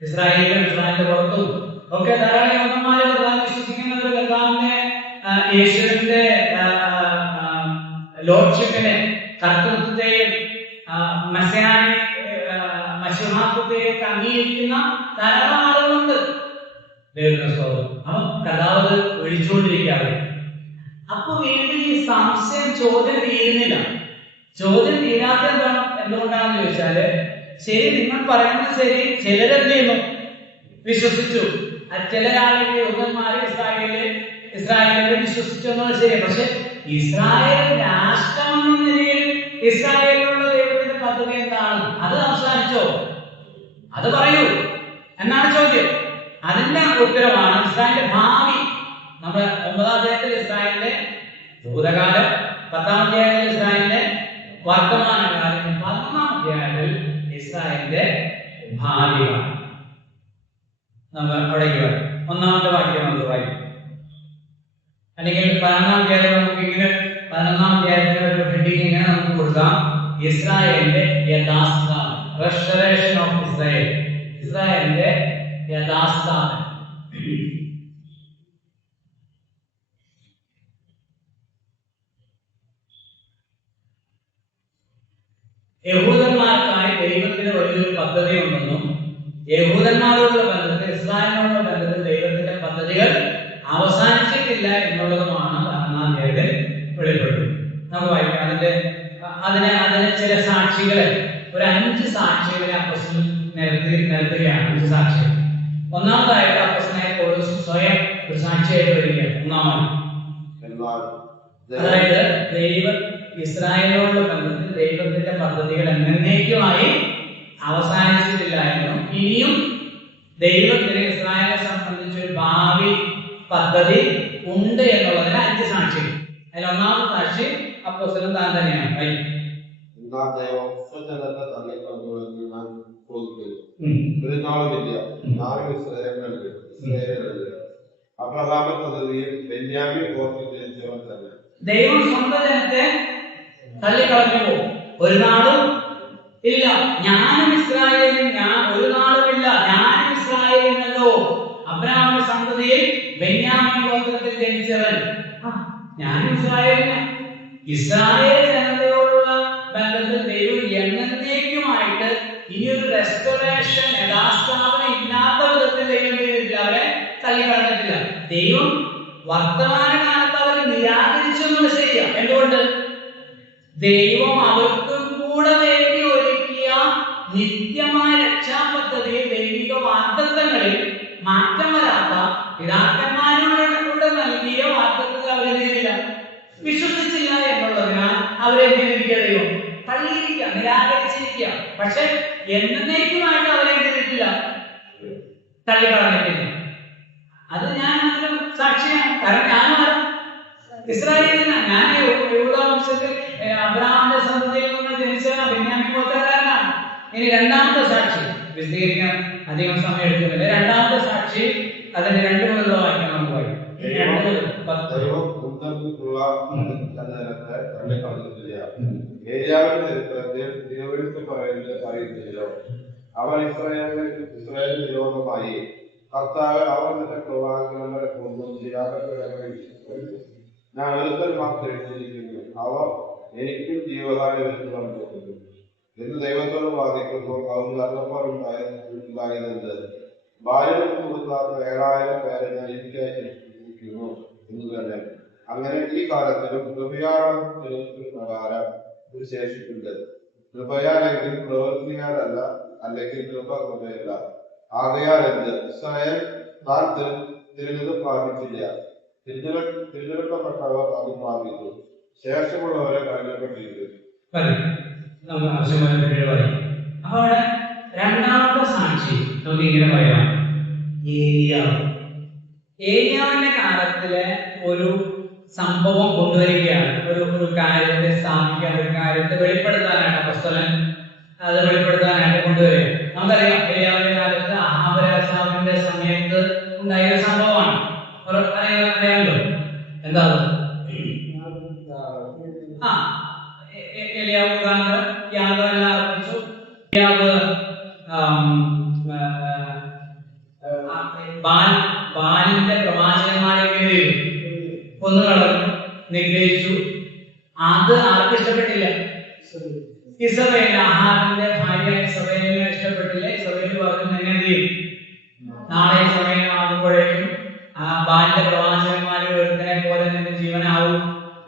ഇസ്രായേലിലും ഇസ്രായേലിന്റെ പുറത്തും ഒക്കെ ധാരാളം യഹൂദന്മാര് വിശ്വസിക്കുന്നവർ കർത്താവിനെ, യേശുവിന്റെ ലോഡ്ഷിപ്പിനെ, കർത്തൃത്വത്തെയും മശിഹാത്വത്തെയും ഒക്കെ അംഗീകരിക്കുന്ന ധാരാളം ആളുകളുണ്ട്. അവൻ കർത്താവ് വിളിച്ചുകൊണ്ടിരിക്കാറ്. അപ്പൊ വീണ്ടും ഈ സംശയം, ചോദ്യം തീരുന്നില്ല. ചോദ്യം തീരാത്ത എന്തുകൊണ്ടാണെന്ന് ചോദിച്ചാല്, ശരി, നിങ്ങൾ പറയുന്നത് ശരി, ചിലരെന്ത് ചെയ്യുന്നു? വിശ്വസിച്ചു. ചില ആളുകൾ യഹൂദന്മാര് ഇസ്രായേലിനെ വിശ്വസിച്ചു എന്നത് ശരിയാണ്. പക്ഷെ ഇസ്രായേൽ രാഷ്ട്രം എന്ന നിലയിൽ ഇസ്രായേലിലുള്ള ദൈവത്തിന്റെ പദ്ധതി എന്താണ്? അത് അവസാനിച്ചോ? അത് പറയൂ എന്നാണ് ചോദ്യം. അതിന്റെ ഉത്തരമാണ് ഇസ്രായേലിന്റെ ഭാവി. നമ്മുടെ 9-ാം അധ്യായത്തിൽ ഇസ്രായേലിന്റെ ഭൂതകാലം, 10-ാം അധ്യായത്തിൽ ഇസ്രായേലിന്റെ വർത്തമാനകാലം, 11-ാം അധ്യായത്തിൽ ഇസ്രായേലിന്റെ ഭാവിയാണ്. നമ്മൾ അവിടേക്ക് വരാം. 1-ാമത്തെ വാക്യം നമുക്ക് വായിക്കും. അല്ലെങ്കിൽ 11-ാം അധ്യായം നമുക്ക് ഇങ്ങനെ 11-ാം അധ്യായത്തിന് ഒരു ഹെഡിങ് ഇങ്ങനെ നമുക്ക് കൊടുക്കാം: ഇസ്രായേലിന്റെ യഥാസ്ഥാനം, റെസ്റ്റോറേഷൻ ഓഫ് ഇസ്രായേൽ, ഇസ്രായേലിന്റെ യഥാസ്ഥാനം. യഹൂദന്മാർക്കായി ദൈവത്തിന് വലിയൊരു പദ്ധതി ഉണ്ടെന്നും യഹൂദന്മാരോടുള്ള ബന്ധത്തിൽ ഇസ്രായേലിനോടുള്ള ബന്ധത്തിൽ ദൈവത്തിന്റെ പദ്ധതികൾ അവസാനിച്ചിട്ടില്ല എന്നുള്ളതുമാണ് 11-ാം അധ്യായത്തിൽ വെളിപ്പെടുത്തുന്നത്. നമുക്ക് വായിക്കാം. അതിന് ചില സാക്ഷികളെ, ഒരു 5 സാക്ഷികളെ അപ്പോസ്തലൻ നിരത്തുകയാണ്. 5 സാക്ഷികൾ. ഒന്നാമതായിട്ട് അപ്പോസ്തലനായ പൗലോസ് സ്വയം ഒരു സാക്ഷിയായിട്ട് വരികയാണ്. അതായത് ഇസ്രായേലിനോടുള്ള ബന്ധത്തിൽ ദൈവത്തിന്റെ പദ്ധതികൾ എന്നേക്കുമായി അവസാനിച്ചിട്ടില്ല എന്നും ഇനിയും ദൈവത്തിന് ഇസ്രായേലിനെ സംബന്ധിച്ച് ഒരു ഭാവി പദ്ധതി ഉണ്ട് എന്നുള്ളതിന് 5 സാക്ഷികൾ. അതിൽ ഒന്നാമത്തെ സാക്ഷി അപ്പോസ്തലൻ താൻ തന്നെയാണ്. ദൈവം സ്വന്തം ജനത്തെ തള്ളിക്കളഞ്ഞു ഒരു നാളും ഇല്ല. ഞാനും ഇസ്രായേലും ഒരു നാളും ഇല്ല. ഞാനും ഇസ്രായേലിനല്ലോ, അബ്രഹാമിന്റെ സന്തതിയിൽ ബെന്യാമീൻ ഗോത്രത്തിൽ ജനിച്ചവൻ. ഞാനും ഇസ്രായേൽ ജനതയോടുള്ള ബന്ധത്തിൽ ദൈവം എന്നേക്കുമായിട്ട് ഇനിയൊരു റെസ്റ്റോറേഷൻ, യഥാസ്ഥാപനം ഇല്ലാത്ത വിധത്തിൽ ദൈവം ചെയ്തിട്ടില്ല. അവരെ തള്ളിക്കളഞ്ഞിട്ടില്ല. ദൈവം വർത്തമാനകാലത്ത് അവരെ നിരാകരിച്ചു എന്നുള്ള ശരിയാണ്. എന്തുകൊണ്ട്? ദൈവം അവർക്കും കൂടെ വേണ്ടി ഒരുക്കിയ നിത്യമായ രക്ഷാപദ്ധതിയിൽ, ദൈവിക വാഗ്ദത്തങ്ങളിൽ മാറ്റം വരാത്ത പിതാക്കന്മാരോട് നൽകിയ വാഗ്ദത്തങ്ങൾ അവരെന്തില്ല, വിശ്വസിച്ചില്ല എന്നുള്ളതിനാൽ അവരെ ദൈവം തള്ളിയിരിക്കുക, നിരാകരിച്ചിരിക്കുക. പക്ഷെ എന്നേക്കുമായിട്ട് അവരെ ചെയ്തിട്ടില്ല, തള്ളിക്കളഞ്ഞിട്ടില്ല. അത് ഞാൻ സാക്ഷിയാണ്. കാരണം ഞാനും ഇസ്രായേലിനാണ്. ഞാൻ യഹൂദാ വംശത്തിൽ അബ്രഹാമിന്റെ സന്തതിയിൽ നിന്ന് ജനിച്ച ബെന്യാമീൻ ഗോത്രക്കാരനാണ്. ഇനി രണ്ടാമത്തെ സാക്ഷി വിശദീകരിക്കാൻ അധികം സമയം എടുക്കുന്നില്ല. രണ്ടാമത്തെ സാക്ഷി അതിന്റെ 2 മുതലുള്ള വായിക്കാൻ നമുക്ക് വായിക്കാം. അവൻ ഇസ്രായേലിന് വിരോധമായി കർത്താവ് അവർ നിന്റെ പ്രവാചകന്മാരെ കൊണ്ടും ഞാൻ ഒരുത്തൻ മാത്രം എഴുതിയിരിക്കുന്നു, അവർ എനിക്കും ജീവകാലം കൊടുക്കുന്നു എന്ന് ദൈവത്തോട് വാദിക്കുമ്പോൾ അവൻ കാരണപ്പാടുണ്ടായതെന്ത്? ഭാര്യകൾക്ക് കൊടുക്കാത്ത 7000 പേരെ ഞാൻ എനിക്കായി ചിന്തിക്കുന്നു എന്ന് തന്നെ. അങ്ങനെ ഈ കാലത്തിലും കൃപയാളത്തിന് പ്രകാരം ഒരു ശേഷിപ്പുണ്ട്. കൃപയാലെങ്കിൽ പ്രവർത്തിയാലല്ല, അല്ലെങ്കിൽ കൃപ കൃപയല്ല. ആകയാൽ എന്ത്? ഇസ്രായേൽ താൻ തിരഞ്ഞെടുപ്പ് പ്രാപിച്ചില്ല, തിരഞ്ഞെടുക്കപ്പെട്ടവർ അത് പ്രാപിച്ചു, ശേഷമുള്ളവരെ കഴിഞ്ഞപ്പെട്ടിരിക്കുന്നു. അവിടെ രണ്ടാമത്തെ സാക്ഷി നമുക്ക് ഇങ്ങനെ പറയാം. ഏലിയാവിന്റെ കാലത്തിലെ ഒരു സംഭവം കൊണ്ടുവരികയാണ്. ഒരു കാര്യത്തെ സ്ഥാപിക്കാൻ, ഒരു കാര്യത്തെ വെളിപ്പെടുത്താനായിട്ട് അപ്പോസ്തലൻ അത് വെളിപ്പെടുത്താനായിട്ട് കൊണ്ടുവരിക. നമുക്കറിയാം ഏലിയാവിന്റെ കാലത്ത് അഹാബ് രാജാവിന്റെ സമയത്ത് ഉണ്ടായ ഒരു സംഭവമാണ്. അറിയാമല്ലോ എന്താ? ഏലിയാവ് മുഖാന്തരം യാഗമെല്ലാം അർപ്പിച്ചു. ബാലിന്റെ പ്രവാചകന്മാരെ കൊന്നു കളഞ്ഞു, നിഗ്രഹിച്ചു. അത് ആർക്കും ഇഷ്ടപ്പെട്ടില്ല. ഇസബേൽ, അഹാബിന്റെ ഭാര്യ ഇസബേലിനെ ഇഷ്ടപ്പെട്ടില്ല. ഇസബേൽ പറഞ്ഞു, എങ്ങനെ നാളെ സമയമാകുമ്പോഴേക്കും ബാലിന്റെ പ്രവാചകന്മാർ ഒരുത്തനെ പോലെ നിന്റെ ജീവനാവും,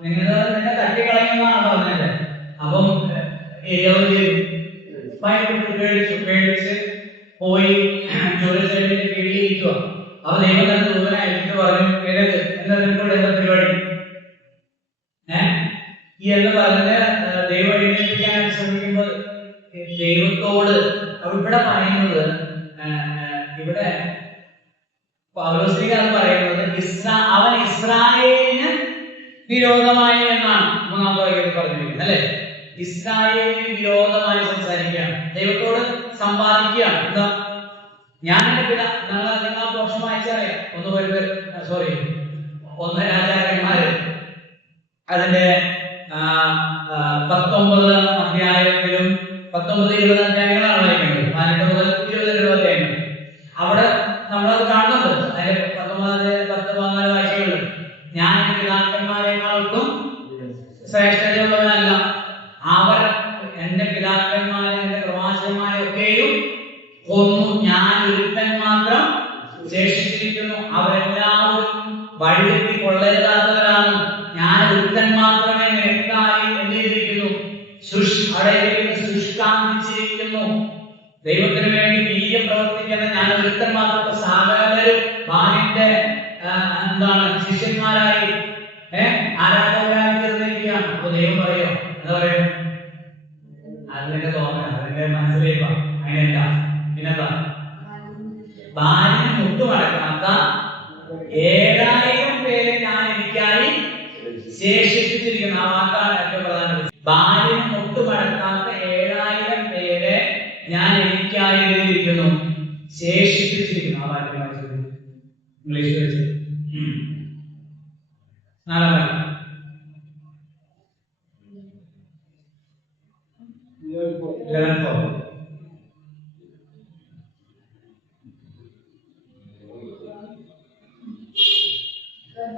നിന്നെ തട്ടിക്കളയുമെന്നാണ് പറഞ്ഞത്. അപ്പം പേടിച്ച് പോയി ജോലിസ്ഥലത്തിന്റെ കീഴിലിരിക്കുക. അപ്പൊ ദൈവം തന്നെ ദൂതനായിട്ട് പറഞ്ഞു, എന്താ നിനക്കൂടെ എന്താ പരിപാടി എന്ന് പറഞ്ഞ് ദൈവം എഴുന്നേൽപ്പിക്കാൻ ശ്രമിക്കുമ്പോൾ ദൈവത്തോട് ഇവിടെ പറയുന്നത്, ഇവിടെ പൗലോസ്ലീഹ പറയുന്നത് അവൻ ഇസ്രായേലിന് വിരോധമായി എന്നാണ് 3-ാം വാക്യത്തിൽ പറഞ്ഞിരിക്കുന്നത്, അല്ലെ? ഇസ്രായേലിന് വിരോധമായി സംസാരിക്കുകയാണ്, ദൈവത്തോട് സംവാദിക്കുകയാണ്. എന്താ? ഞാൻ നിങ്ങൾ ആ പോർഷൻ വായിച്ചറിയാം. 1 രാജാക്കന്മാര് അതിന്റെ 19 അധ്യായത്തിലും 19-20 അധ്യായങ്ങളാണ് വായിക്കുന്നത്. 18 മുതൽ 20 അധ്യായങ്ങൾ അവിടെ നമ്മളത് കാണുന്നുണ്ട്. അതിന്റെ 19-14 വായിക്കുന്നുണ്ട്. ഞാൻ എന്റെ പിതാക്കന്മാരെക്കാളും ശ്രേഷ്ഠതയുള്ളവനല്ല, അവർ എന്റെ പിതാക്കന്മാരെ, എന്റെ പ്രവാചകന്മാരെ ഒക്കെയും കൊന്നു, ഞാൻ ഒരുത്തൻ മാത്രം ശേഷിച്ചിരിക്കുന്നു. അവരെല്ലാവരും വഴിതെറ്റി കൊള്ളരുതാത്തവരാണ്. ഞാൻ ഒരുത്തൻ മാത്രമേ നിനക്കായി എഴുതിയിരിക്കുന്നു. ശുഷ്കാന്തിച്ചിരിക്കുന്നു. ദൈവത്തിന് വേണ്ടി വീര്യം പ്രവർത്തിക്കുന്ന ഞാൻ ഒരുത്തൻ മാത്രം. സകലരും ബാലിന്റെ ശിഷ്യന്മാരായി ആരാധകരായി തീർന്നിരിക്കുകയാണ്. അപ്പൊ ദൈവം പറയോ? എന്താ പറയും? അതിന്റെ തോന്നൽ, അതിന്റെ മനസ്സിലേക്ക് അങ്ങനെയല്ല. പിന്നെന്താ? ബാലിന് മുട്ടുമടക്കാത്ത 7000 പേരെ ഞാൻ എനിക്കായി ശേഷിപ്പിച്ചിരിക്കുന്നു. ആ വാക്കാണ് ഏറ്റവും പ്രധാനം. ബാലിന് മുട്ടുമടക്കാത്ത 7000 പേരെ ഞാൻ എനിക്കായി എഴുതിയിരിക്കുന്നു, ശേഷിപ്പിച്ചിരിക്കുന്നു. ആ വാക്യം വായിച്ചത് ഇംഗ്ലീഷ് വെച്ച് 4 വാക്യം.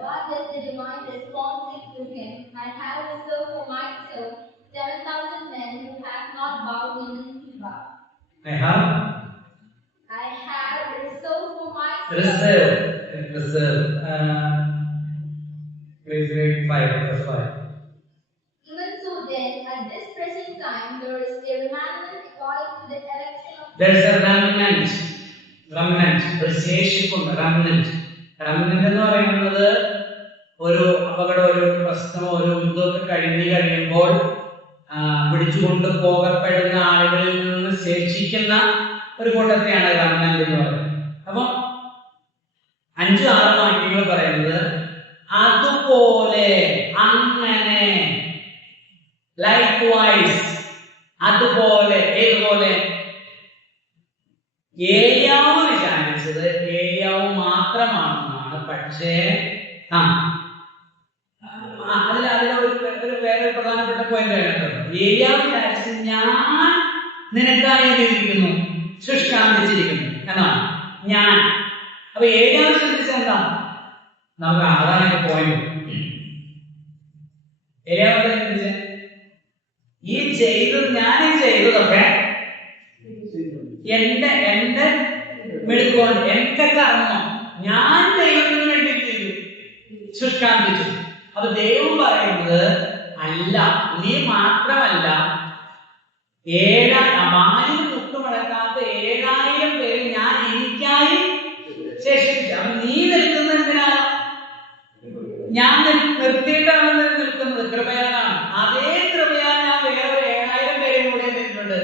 God has the divine response to him. I have reserved for myself 7,000 men who have not bowed knee to bow. I have reserved for myself. Reserve. Please read 5. Even so then, at this present time, there is a remnant according to the election of. There is a remnant. ഒരു ശേഷിപ്പുണ്ട്. remnant എന്ന് പറയുന്നത് ഒരു അപകടം, ഒരു പ്രശ്നമോ, ഒരു യുദ്ധമൊക്കെ കഴിയുമ്പോൾ പിടിച്ചുകൊണ്ട് പോകപ്പെടുന്ന ആളുകളിൽ നിന്ന് ശേഷിക്കുന്ന ഒരു കൂട്ടത്തെയാണ് remnant എന്ന് പറയുന്നത്. അപ്പൊ 5-6 വാക്യങ്ങൾ പറയുന്നത് അതുപോലെ, അങ്ങനെ, likewise, അതുപോലെ. ഏതുപോലെ? ഏലിയാവ് വിചാരിച്ചത് ഏലിയാവ് മാത്രമാണെന്നാണ്. പക്ഷേ അതിലൊരു വേറെ പ്രധാനപ്പെട്ട പോയിന്റ് ആണ്. ഏലിയാവ് വിചാരിച്ചത് ഞാൻ നിനക്കായി എഴുതിയിരിക്കുന്നു, ശുഷ്കാന്തിച്ചിരിക്കുന്നു എന്നാണ്. ഞാൻ. അപ്പൊ ഏലിയാവ് ചിന്തിച്ചത് എന്താ? നമുക്ക് അതാണ് പോയിന്റ്. ഏലിയാവ് ചിന്തിച്ചത് ഈ ചെയ്തത്, ഞാൻ ചെയ്തതൊക്കെ എന്റെ മിടുക്കോണ്ട്, എന്റെ കർമ്മം, ഞാൻ ദൈവത്തിന് വേണ്ടി ചെയ്തു, ശുഷ്കാന്തിച്ചു. അപ്പൊ ദൈവം പറയുന്നത് അല്ല, നീ മാത്രമല്ല, 7,000 മുട്ടുമടക്കാത്ത 7,000 പേര് ഞാൻ എനിക്കായി ശേഷിപ്പിച്ചു. അപ്പൊ നീ നിൽക്കുന്നത് എന്തിനാണ്? ഞാൻ നിർത്തിയിട്ടാണ് നിൽക്കുന്നത്, കൃപയാലാണ്. അതേ കൃപയാൽ ഞാൻ വേറെ 7,000 പേരും കൂടെ നിന്നിട്ടുണ്ട്.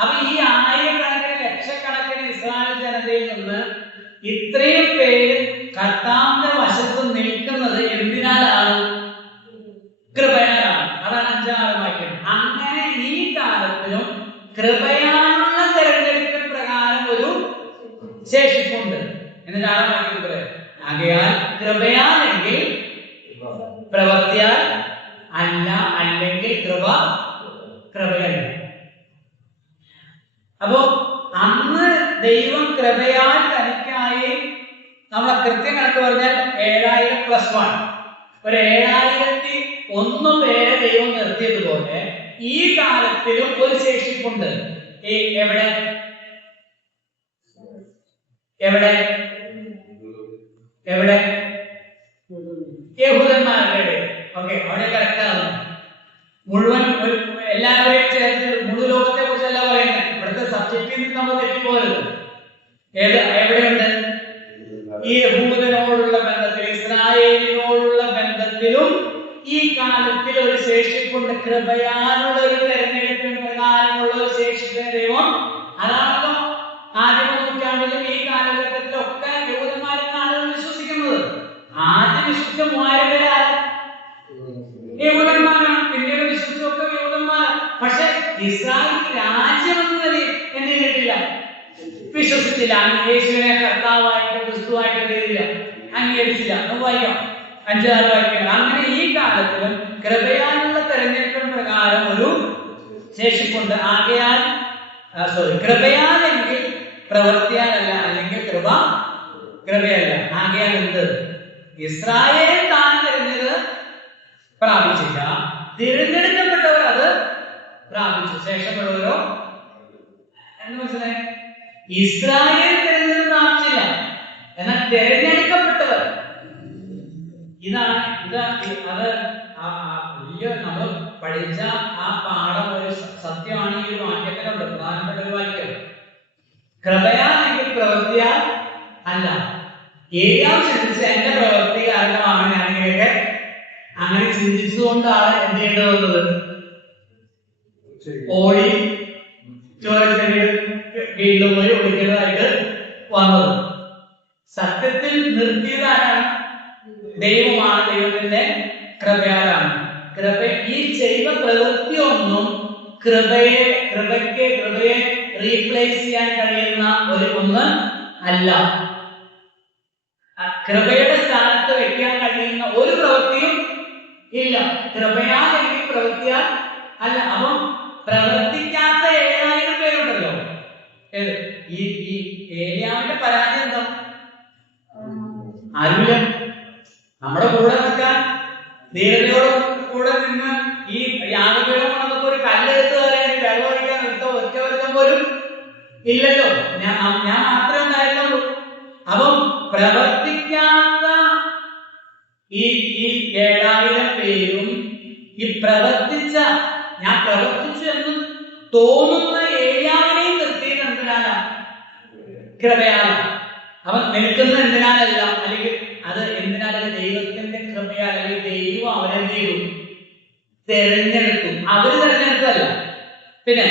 അപ്പൊ ഈ 1000-കണക്കിന് ലക്ഷക്കണക്കിന് ഇസ്രായേൽ ജനതയിൽ നിന്ന് ഇത്രയും പേര് കർത്താവിന്റെ വശത്ത് നിൽക്കുന്നത് എന്തിനാലാണ്? കൃപയാലാണ്. അതാണ് 5-6 വാക്യം. അങ്ങനെ ഈ കാലത്തിലും കൃപയാലുള്ള തെരഞ്ഞെടുപ്പിൻ പ്രകാരം ഒരു ശേഷിപ്പുണ്ട്. എന്നിട്ട് 6 വാക്യം പറയാം. ആകയാൽ കൃപയാലെങ്കിൽ പ്രവൃത്തിയാൽ അല്ല, അല്ലെങ്കിൽ കൃപയല്ല. അപ്പോ അന്ന് ദൈവം കൃപയാൽ തനിക്കായി, നമ്മളെ കൃത്യം കണക്ക് പറഞ്ഞാൽ 7,000+1, ഒരു 7,001 പേരെ ദൈവം നിർത്തിയതുപോലെ ഈ കാലത്തിലും ഒരു ശേഷിപ്പുണ്ട്. എവിടെ? യഹൂദന്മാരുടെ. ഓക്കെ, അവിടെ കറക്റ്റാണ്. മുഴുവൻ എല്ലാവരെയും ചേർത്ത് മുഴു ലോകത്തെ കുറിച്ചല്ല പറയുന്നത്. ഇവിടുത്തെ സബ്ജക്റ്റിൽ നമ്മൾ തെറ്റിപ്പോകരുത്. എവിടെയുണ്ട്? ഈ യഹൂദനോടുള്ള ബന്ധത്തിൽ, ഇസ്രായേലിനോടുള്ള ബന്ധത്തിലും ഈ കാലത്തിൽ ഒരു ശേഷിപ്പുണ്ട്. കൃപയാലുള്ള ഒരു തെരഞ്ഞെടുപ്പിന് പ്രകാരമുള്ള ഒരു ശേഷിപ്പിന് ദൈവം. അതാണല്ലോ ആദ്യ നൂറ്റാണ്ടിലും ഈ കാലഘട്ടത്തിലൊക്കെ യഹൂദന്മാരെന്ന ആളുകൾ വിശ്വസിക്കുന്നത്. ആദ്യം വിശ്വസിച്ച 3000 പേരാണ് യഹൂദന്മാരാണ്. പിന്നീട് വിശ്വസിച്ചൊക്കെ യഹൂദന്മാർ. പക്ഷെ ഇസ്രായേൽ രാജ്യം എന്ന് കേട്ടില്ല, വിശ്വസിച്ചില്ല. യേശുവിനെ കർത്താവായിട്ട്, ക്രിസ്തുവായിട്ട് ചെയ്തില്ല, അംഗീകരിച്ചില്ല. നമുക്ക് വായിക്കാം 5-6 വാക്യങ്ങൾ. അങ്ങനെ ഈ കാലത്തിലും കൃപയാലുള്ള തെരഞ്ഞെടുപ്പിൻ പ്രകാരം ഒരു ശേഷിപ്പുണ്ട്. ആകയാൽ കൃപയാലെങ്കിൽ പ്രവൃത്തിയാലല്ല, അല്ലെങ്കിൽ കൃപയല്ല. ആകയാൽ എന്ത്? ഇസ്രായേൽ താൻ തിരഞ്ഞത് പ്രാപിച്ചില്ല, തിരഞ്ഞെടുക്കപ്പെട്ടവർ അത് പ്രാപിച്ചു. ശേഷമുള്ളവരോ എന്ന് മനസ്സിലായി? ഇസ്രായേൽ തിരഞ്ഞത് പ്രാപിച്ചില്ല, തിരഞ്ഞെടുക്കപ്പെട്ടവർ. ഇതാണ് അത് വലിയ നമ്മൾ പഠിച്ച ആ പാഠം ഒരു സത്യമാണ്. ഈ ഒരു വാക്യത്തിലുണ്ട്, പ്രധാനപ്പെട്ട ഒരു വാക്യം. കൃപയാണെങ്കിൽ പ്രവൃത്തിയാൽ അല്ല. ഏരിയാവ് ചിന്തിച്ച് എന്റെ പ്രവൃത്തി കാരണമാണ് ഞാനിങ്ങനെ അങ്ങനെ ചിന്തിച്ചതുകൊണ്ടാണ് എന്ത് ചെയ്യേണ്ടി വന്നത്? ഓടി വീണ്ടും പോയി ഓടിക്കേണ്ടതായിട്ട് വന്നത്. സത്യത്തിൽ നിർത്തിയതാരാണ്? ദൈവമാണ്. ദൈവത്തിന്റെ കൃപയാലാണ്. കൃപ ഈ ചെയ്ത പ്രവൃത്തിയൊന്നും കൃപയ്ക്ക് റീപ്ലേസ് ചെയ്യാൻ കഴിയുന്ന ഒന്ന് അല്ല. കൃപയുടെ സ്ഥാനത്ത് വെക്കാൻ കഴിയുന്ന ഒരു പ്രവൃത്തിയും ഇല്ല. കൃപയാലെങ്കിൽ പ്രവൃത്തിയാൽ അല്ല. അപ്പം പ്രവർത്തിക്കാത്ത 7000 പേരുണ്ടല്ലോ. ഈ ഏലിയാവിന്റെ പരാജയം എന്താ? ആരുമില്ല. നമ്മുടെ കൂടെ നിൽക്കാൻ, ധീരതയോട് കൂടെ നിന്ന് ഈ യാഗപീഠം കൊണ്ടൊക്കെ ഒരു കല്ലെടുത്ത് തരാൻ, വെള്ളം ഒഴിക്കാൻ ഒറ്റ പോലും ഇല്ലല്ലോ. ഞാൻ മാത്രമേ ഉണ്ടായിരുന്നുള്ളൂ. അപ്പം പ്രവർത്തിക്കാത്ത ഈ 7000 പേരും ഈ പ്രവർത്തിച്ച, ഞാൻ പ്രവർത്തിച്ചു എന്ന് തോന്നുന്ന ഏലിയാവിനെയും നിർത്തിയത് എന്തിനാണ്? കൃപയാണ്. അവൻ നിൽക്കുന്ന എന്തിനാലല്ല, അല്ലെങ്കിൽ അത് എന്തിനാലല്ല? ദൈവത്തിന്റെ കൃപയാൽ. അല്ലെങ്കിൽ ദൈവം അവരെന്ത് ചെയ്തു? തെരഞ്ഞെടുത്തു. അവര് തെരഞ്ഞെടുത്തല്ല, പിന്നെ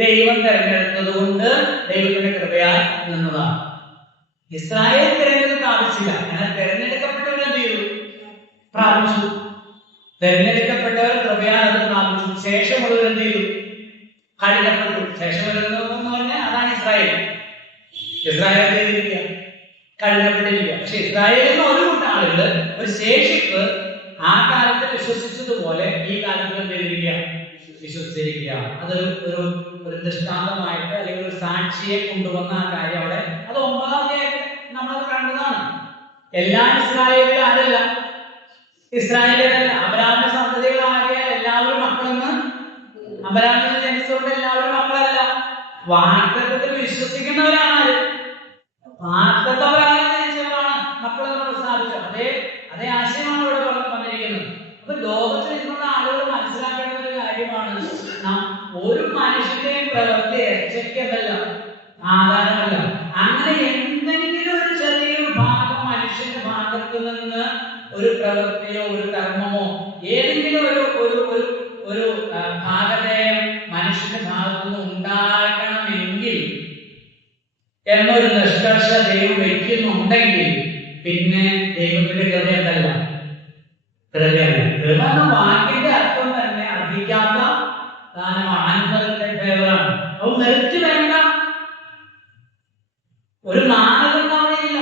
ദൈവം തെരഞ്ഞെടുത്തത് കൊണ്ട് ദൈവത്തിന്റെ കൃപയാൽ നിന്നതാണ്. ഇസ്രായേൽ തിരഞ്ഞെടുപ്പ് ആവശ്യമില്ല. എന്നാൽ തെരഞ്ഞെടുക്കപ്പെട്ടവർ എന്ത് ചെയ്തു? പ്രാപിച്ചു. തെരഞ്ഞെടുക്കപ്പെട്ടവർ കൃപയാൽ അത് പ്രാപിച്ചു. ശേഷമുള്ളവർ എന്ത് ചെയ്തു? കഠിനപ്പെട്ടു. ശേഷമുള്ളതെന്ന് പറഞ്ഞാൽ അതാണ് ഇസ്രായേൽ. ഇസ്രായേൽ ചെയ്തിരിക്കുക, കഠിനപ്പെട്ടിരിക്കുക. പക്ഷെ ഇസ്രായേലിന് ഒരു കൂട്ടം ആളുകൾ, ഒരു ശേഷിപ്പ് ആ കാലത്ത് വിശ്വസിച്ചതുപോലെ ഈ കാലത്ത് എന്ത് ചെയ്തിരിക്കുക? വിശ്വസിച്ചിരിക്കുക. അതൊരു ഒരു ദൃഷ്ടാന്തമായിട്ട് അല്ലെങ്കിൽ ഒരു സാക്ഷിയെ കൊണ്ടുവന്ന ആ കാര്യം അവിടെ അത് 9-ാം അധ്യായത്തിൽ നമ്മളത് കണ്ടതാണ്. എല്ലാ ഇസ്രായേലിലും ആരല്ല? ഇസ്രായേലല്ല. അബ്രാഹാമിന്റെ സന്തതികളാകിയ എല്ലാവരും മക്കളെന്ന് അബ്രാഹാമിൽ ജനിച്ചുകൊണ്ട് എല്ലാവരും മക്കളല്ല. വാഗ്ദത്തത്തിൽ വിശ്വസിക്കുന്നവരാണ്. വാഗ്ദത്തവരാണ് ജനിച്ചവരാണ് മക്കളെന്ന് പ്രസ്താവിച്ചു. അതേ ആശയമാണ് ഇവിടെ വന്നിരിക്കുന്നത്. അപ്പൊ ലോകത്തിൽ നിന്നുള്ള ആളുകൾ മനസ്സിലാക്കേണ്ട ഒരു കാര്യമാണ്, ഒരു മനുഷ്യന്റെയും പ്രവൃത്തി രക്ഷയ്ക്കല്ല, ആധാരമല്ല. അങ്ങനെ എന്തെങ്കിലും ഒരു ചെറിയൊരു ഭാഗം മനുഷ്യന്റെ ഭാഗത്ത് നിന്ന് ഒരു പ്രവൃത്തിയോ ഒരു കർമ്മമോ ഏതെങ്കിലും ഒരു ഭാഗതയം മനുഷ്യന്റെ ഭാഗത്തു നിന്ന് ഉണ്ടാകണമെങ്കിൽ എന്നൊരു നിഷ്കർഷ ദൈവം വയ്ക്കുന്നുണ്ടെങ്കിൽ പിന്നെ ദൈവത്തിന്റെ കൃപ എന്തല്ല? കൃപയല്ല. കൃപ എന്ന വാക്കിന്റെ അർത്ഥം തന്നെ അർഹിക്കാത്ത ദാനമാണ്, അൻപതിന്റെ ഫേവറാണ്. അത് മെറിറ്റ് വേണ്ട, ഒരു മാനദണ്ഡം അവിടെ ഇല്ല.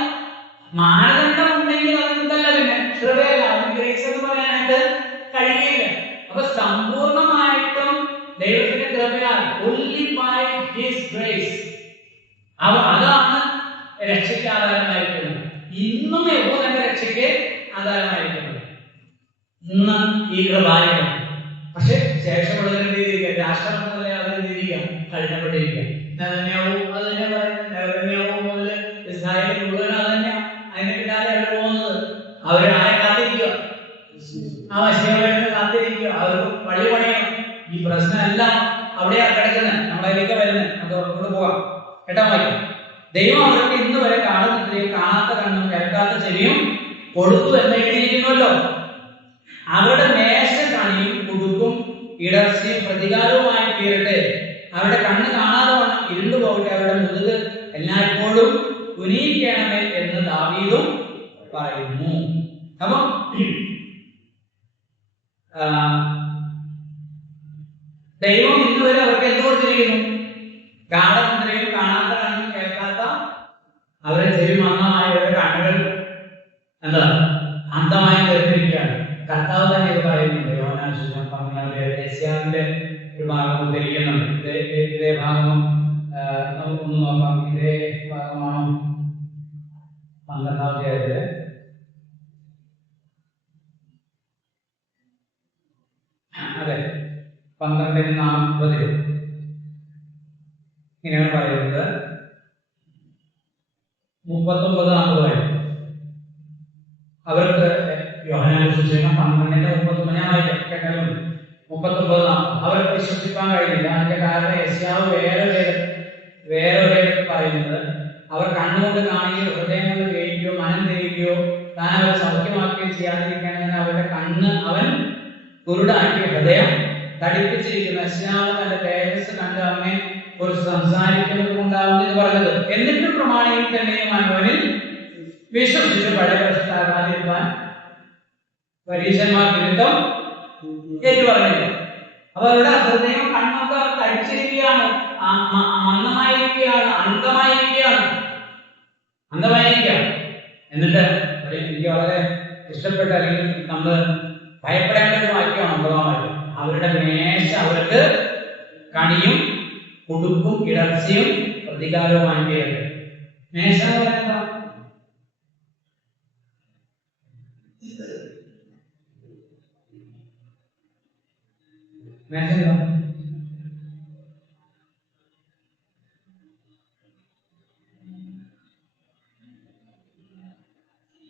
മാനദണ്ഡം ഉണ്ടെങ്കിൽ അതെന്തല്ല, പിന്നെ കൃപയല്ല. അതിന് ഗ്രേസ് എന്ന് പറയാനായിട്ട് കഴിയില്ല. അപ്പൊ സമ്പൂർണമായിട്ടും ദൈവത്തിന്റെ കൃപയാൽ, only by his grace, അതാണ് രക്ഷയ്ക്ക് ആധാരമായിരിക്കുന്നത്. ഇന്നും യഹൂദന്റെ രക്ഷയ്ക്ക് ആധാരമായിരിക്കുന്നത് ഇന്ന് ഈ കൃപാലയം. പക്ഷെ ശേഷമുള്ളവരെ രാഷ്ട്രമൊന്നുമല്ല, അവരെന്തിരിക്കാം? കഠിനപ്പെട്ടിരിക്കാം. അത് തന്നെ പറയുന്നത് മുതൽ ഇസ്രായേൽ മുഴുവൻ അത് തന്നെ. അതിന്റെ പിന്നാലെ അവർ പോകുന്നത് അവരാരെ കാത്തിരിക്കുക, ആ വശ്യമായിട്ട് കാത്തിരിക്കുക. അവർക്ക് പള്ളി പണിയണം. ഈ പ്രശ്നമെല്ലാം അവിടെയാ കിടക്കുന്നത്. നമ്മളതിലേക്ക് വരുന്നത്. അത് ഉറപ്പോട് പോകാം. 8-ാം വാക്യം. ദൈവം അവർക്ക് ഇന്ന് വരെ കാണുന്നതിനെയും കാണാത്ത കണ്ണും കേൾക്കാത്ത ചെവിയും കൊടുത്തു എന്ന് എഴുതിയിരിക്കുമല്ലോ. അവരുടെ മേശ കണിയും കുടുക്കും ഇടർച്ചയും പ്രതികാരവുമായി തീരട്ടെ. അവരുടെ കണ്ണ് കാണാതെ വണ്ണം ഇരുണ്ടു പോകട്ടെ. അവരുടെ മുതുക് എല്ലായ്പ്പോഴും കുനിയിക്കണമേ എന്ന് ദാവീദും പറയുന്നു. അപ്പം ദൈവം ഇന്ന് വരെ അവർക്ക് എന്ത് കൊടുത്തിരിക്കുന്നു? ഗാഠനിദ്രയും കാണാത്ത കണ്ണും കേൾക്കാത്ത അവരുടെ ചെവി മന്ദമായ അവരുടെ കണ്ണുകൾ എന്താ അന്ധമായി തീർന്നിരിക്കുകയാണ്. കർത്താവ് തന്നെ ഇത് പറയുന്നുണ്ട്. യോഹന്നാൻ 14 ഒരു ഭാഗം ഉദ്ധരിക്കുന്നുണ്ട്. ഇതേ ഭാഗം ഒന്ന് നോക്കാം. ഇതേ ഭാഗമാണ് 12-ാം അധ്യായത്തില്. അതെ, 12:40 ഇങ്ങനെയാണ് പറയുന്നത്. 39-40 അവർക്ക് യോഹന്നാന്റെ സുവിശേഷം 12:39 ഞാൻ വായിക്കാം, കേട്ടാലും 39-40 അവർക്ക് വിശ്വസിക്കാൻ കഴിയില്ല. അതിന്റെ കാരണം യെശയ്യാവ് വേറെ പറയുന്നത് അവർ കണ്ണുകൊണ്ട് കാണുകയോ ഹൃദയം കൊണ്ട് കേൾക്കുകയോ മനം തിരിയുകയോ താൻ അവരെ സൗഖ്യമാക്കുകയോ ചെയ്യാതിരിക്കണമെന്ന് അവരുടെ കണ്ണ് അവൻ കുരുടാക്കിയ ഹൃദയം തടിപ്പിച്ചിരിക്കുന്നു. യെശയ്യാവ് തന്റെ തേജസ് കണ്ട് അവനെ കുറിച്ച് സംസാരിക്കുന്നത് കൊണ്ടാവുന്നു എന്ന് പറഞ്ഞത്. എന്നിട്ടും പ്രമാണികൾ തന്നെയും അവനിൽ വിശ്വസിച്ച് പഴയ പ്രശ്നമാകാതിരിക്കാൻ പരീക്ഷന്മാർ നിമിത്തം ഏറ്റു പറഞ്ഞില്ല. അപ്പൊ അവരുടെ ഹൃദയം കണ്ണൊക്കെ തടിച്ചിരിക്കുകയാണ്, മന്ദമായിരിക്കുകയാണ്, അന്ധമായിരിക്കുകയാണ്. എന്നിട്ട് എനിക്ക് വളരെ ഇഷ്ടപ്പെട്ട അല്ലെങ്കിൽ നമ്മൾ ഭയപ്പെടേണ്ട ഒരു വാക്യമാണ് അന്ധമായിട്ട്. അവരുടെ മേശ അവർക്ക് കണിയും കുടുക്കും ഇടർച്ചയും പ്രതികാരവുമാക്കിയത്. മേശ എന്ന് പറയുന്നത് മേശ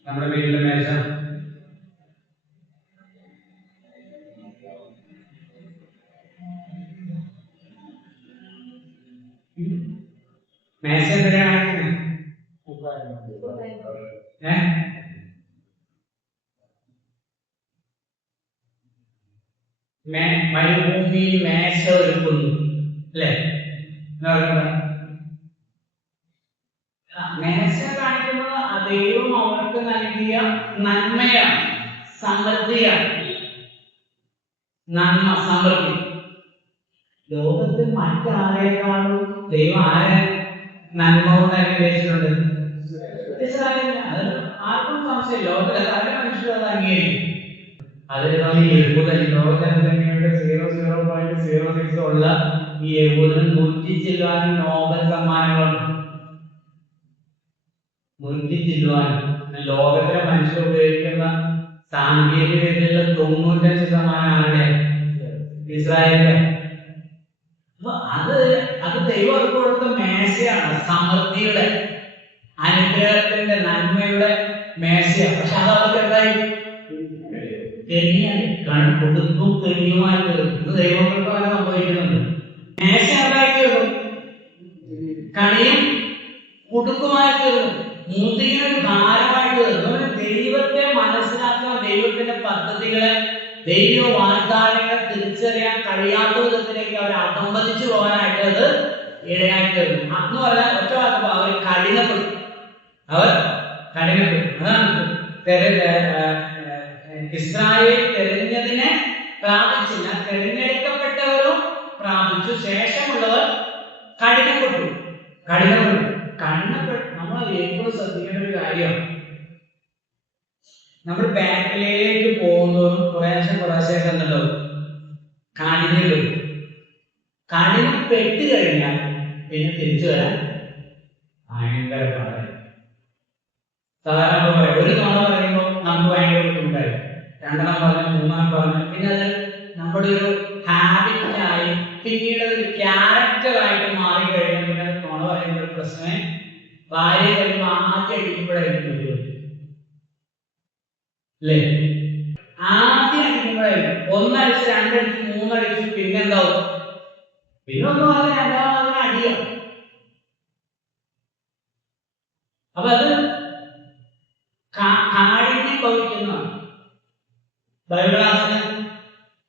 നമ്മുടെ വീട്ടിലെ മേശ മേശ എന്തിനാണ്? മരുഭൂമിയിൽ മേശ ഒരുക്കുന്നു അല്ലേ? മേശ കാണിക്കുന്നത് ദൈവം അവർക്ക് നൽകിയ നന്മയാണ്, സമൃദ്ധിയാണ്. നന്മ, സമൃദ്ധി. ലോകത്തിൽ മറ്റാരേക്കാളും ദൈവം ആരെ നന്മ കൊണ്ട് അനുഗ്രഹിച്ചിട്ടുണ്ട്? ഇസ്രായേലിനെ. അത് ആർക്കും സംശയം. ലോകത്തിലെ പല മനുഷ്യരും അത് അംഗീകരിക്കും. അതിൽ ലോകജനസംഖ്യയുടെ 0.06 ഉള്ള ഈ യഹൂദന് 100 ചില്ലുവാൻ നോബൽ സമ്മാനങ്ങളുണ്ട്. 100 ചില്ലുവാൻ ലോകത്തിലെ മനുഷ്യർ ഉപയോഗിക്കുന്ന സാങ്കേതിക വിദ്യയിലെ 95% ആരുടെ? ഇസ്രായേലിന്റെ. അപ്പൊ അത് ദൈവം അവർക്ക് കൊടുത്ത മേശയാണ്, സമൃദ്ധിയുടെ, അനുഗ്രഹത്തിന്റെ, നന്മയുടെ മേശയാണ്. പക്ഷെ അത് അവർക്ക് എന്തായി? കൊടുക്കും കെണിയുമായി തീർന്നു. ദൈവങ്ങൾക്ക് അങ്ങനെ സംഭവിക്കുന്നുണ്ട്. മേശ എന്തായി തീർന്നു? കണിയും കുടുക്കുമായി തീർന്നു. മുന്തിരിയുടെ ഒരു ഭാരമായി തീർന്നു. ദൈവത്തെ മനസ്സിലാക്കാൻ, ദൈവത്തിന്റെ പദ്ധതികളെ, ദൈവ വാഗ്ദാനങ്ങളെ തിരിച്ചറിയാൻ കഴിയാത്ത വിധത്തിലേക്ക് അവർ അധംപതിച്ചു പോകാനായിട്ട് അത് ഇടയായി തീർന്നു. എന്ന് പറഞ്ഞാൽ ഒറ്റ വാക്കുമ്പോൾ അവർ കഠിനപ്പെടും. അതാണ് ഇസ്രായേൽ തെരഞ്ഞതിനെ പ്രാപിച്ചില്ല, തെരഞ്ഞെടുക്കപ്പെട്ടവരും പ്രാപിച്ചു. ശേഷമുള്ളവർ കഠിനപ്പെട്ടു. നമ്മൾ എപ്പോഴും ശ്രദ്ധിക്കേണ്ട ഒരു കാര്യമാണ്. നമ്മൾ ബാക്കിലേക്ക് പോകുന്നതും കുറേശ്ശെ കണ്ടുണ്ടാവും കഠിനപ്പെടും. കഠിനപ്പെട്ട് കഴിഞ്ഞാൽ പിന്നെ തിരിച്ചു വരാൻ ഭയങ്കര പാടായി. സാധാരണ ഒരു തവണ പറയുമ്പോൾ നമുക്ക് ഭയങ്കര ബുദ്ധിമുട്ടായി. 2ാം പറഞ്ഞു, 3ാം പറഞ്ഞു, പിന്നെ അത് നമ്മുടെ ഒരു ഹാബിറ്റായി, പിന്നീട് ഒരു ക്യാരക്ടറായിട്ട് മാറി കഴിഞ്ഞാൽ പിന്നെ നുണ പറയുന്ന ഒരു പ്രശ്നമേ. ഭാര്യ കഴിയുമ്പോൾ ആദ്യം അടിക്കുമ്പോഴായിരിക്കും അല്ലേ? ആദ്യം അടിക്കുമ്പോഴായിരിക്കും. 1 അടിച്ച് 2 അടിച്ച് 3 അടിച്ച് പിന്നെന്താവും? പിന്നെ ഒന്നും പറഞ്ഞ 2ാമതിന് അടിയാണ്. അപ്പൊ അത് കാഠിന്യം ഭവിക്കുന്നതാണ്. ബൈബിൾ ക്ലാസ്സിന്